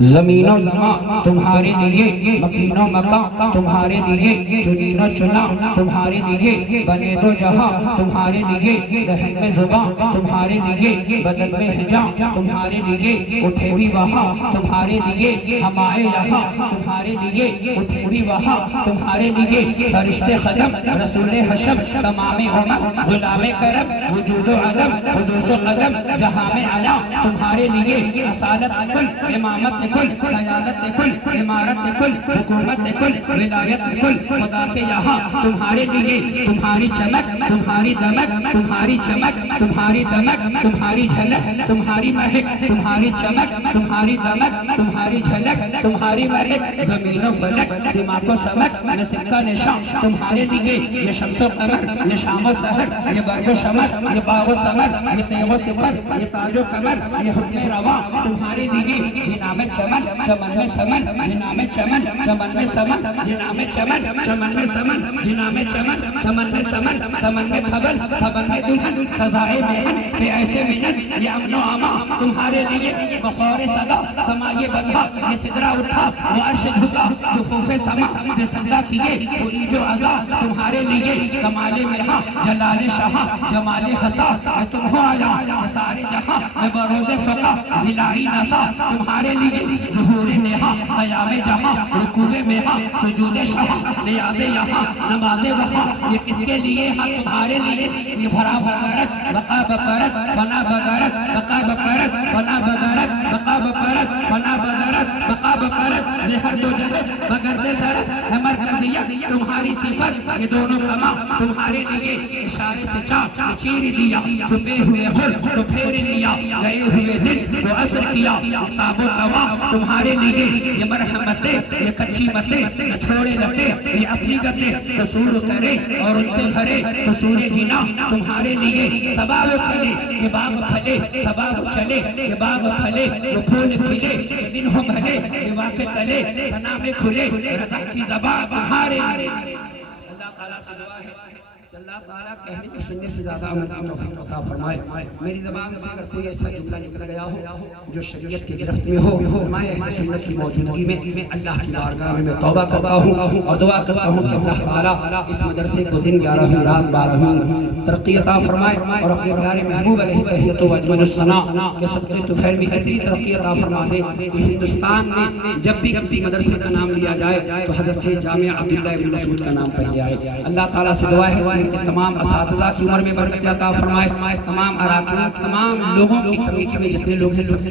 زمین و زمان تمہارے لیے مکین و مکان تمہارے لیے چنین و چنا تمہارے لیے بنے دو جہاں تمہارے لیے دہن میں زبان تمہارے لیے بدن میں حجاب تمہارے لیے اٹھے بھی وہاں تمہارے لیے ہم آئے یہاں تمہارے لیے اٹھے بھی وہاں تمہارے لیے فرشتے قدم رسول حشم تمام امم غلام کرم وجود و عدم حدوث و قدم جہاں میں آیا تمہارے لیے اصالت کل امامت کل سیادت کل امارت کل حکومت کل ولایت کل خدا کے یہاں تمہارے لیے تمہاری چمک تمہاری دمک تمہاری چمک تمہاری دمک تمہاری جھلک تمہاری مہک تمہاری چمک تمہاری دمک تمہاری جھلک تمہاری مہک زمین و فلک سماق و سمک نسک کا نشان تمہارے لیے یہ شمس و قمر یہ شام و سحر یہ برگ و شمر یہ باغ و ثمر یہ تیغ و سپر یہ تاج و کمر یہ حکم روا تمہارے لیے جنام میں چمن چمن میں سمن جنا میں چمن چمن میں سمن جنا میں چمن چمن میں سمن جنا میں چمن چمن میں سمن سمن میں تھبن تھبن میں دلہن سزائے بہن پہ ایسے منن یہ امن و امان تمہارے لیے بخور صدا سمائے بندھا یہ صدرہ اٹھا وہ عرش جھکا صفوف سما بے سجدہ کیے وہ عید و عزا تمہارے لیے کمال مرحا جلال شاہ جمال حسا میں تم ہو آیا سارے جہاں میں بروز فقہ ضلعی نسا تمہارے لیے ظہور نہا قیام جہاں رکوع مہا سجود شاہ نیاز یہاں نماز وہاں یہ کس کے لیے ہاں تمہارے لیے یہ بھرا بغارت بقا بپرت فنا بغارت بقا بپرت فنا بغارت بقا بپرت فنا بغارت بقا بپرت زہر دو جہر بگرد سرت ہے مرکزیت تمہاری صفت یہ دونوں کما تمہارے لیے اشارے سے چاک چیر دیا چھپے ہوئے خل تو پھیر لیا گئے ہوئے دن وہ اثر کیا تاب و توا تمہارے لیے یہ مرحمتیں یہ کچی متیں نہ چھوڑے لٹے یہ اپنی گتے قصور کرے اور ان سے بھرے قصور جینا تمہارے لیے سباب چلے یہ باغ پھلے سباب چلے یہ باغ پھلے وہ پھول کھلے یہ دن ہو بھلے یہ واقع تلے ثنا میں کھلے رضا کی زبان تمہارے لیے اللہ تعالیٰ سے دعا ہے کہ اللہ تعالیٰ کہنے کے سننے سے زیادہ عمل کی توفیق عطا فرمائے میری زبان سے اگر کوئی ایسا جملہ نکل گیا ہو جو شریعت کے گرفت میں ہو فرمائے اہل سنت کی موجودگی میں اللہ کی بارگاہ میں توبہ کرتا ہوں اور دعا کرتا ہوں کہ اللہ تعالیٰ اس مدرسے کو دن 11ویں رات 12ویں ترقی عطا فرمائے اور اپنے پیارے محبوب علیہ تحیت و اجمل الثناء کے صدقے طفیل میں اتنی ترقی عطا فرما دے کہ ہندوستان میں جب بھی کسی مدرسے کا نام لیا جائے تو حضرت جامعہ عبداللہ ابن مسعود کا نام پہلے آئے اللہ تعالیٰ سے دعا ہے کہ تمام اساتذہ کی عمر میں برکت عطا فرمائے تمام اراکین تمام لوگوں کی کمیٹی میں جتنے لوگ ہیں سب کی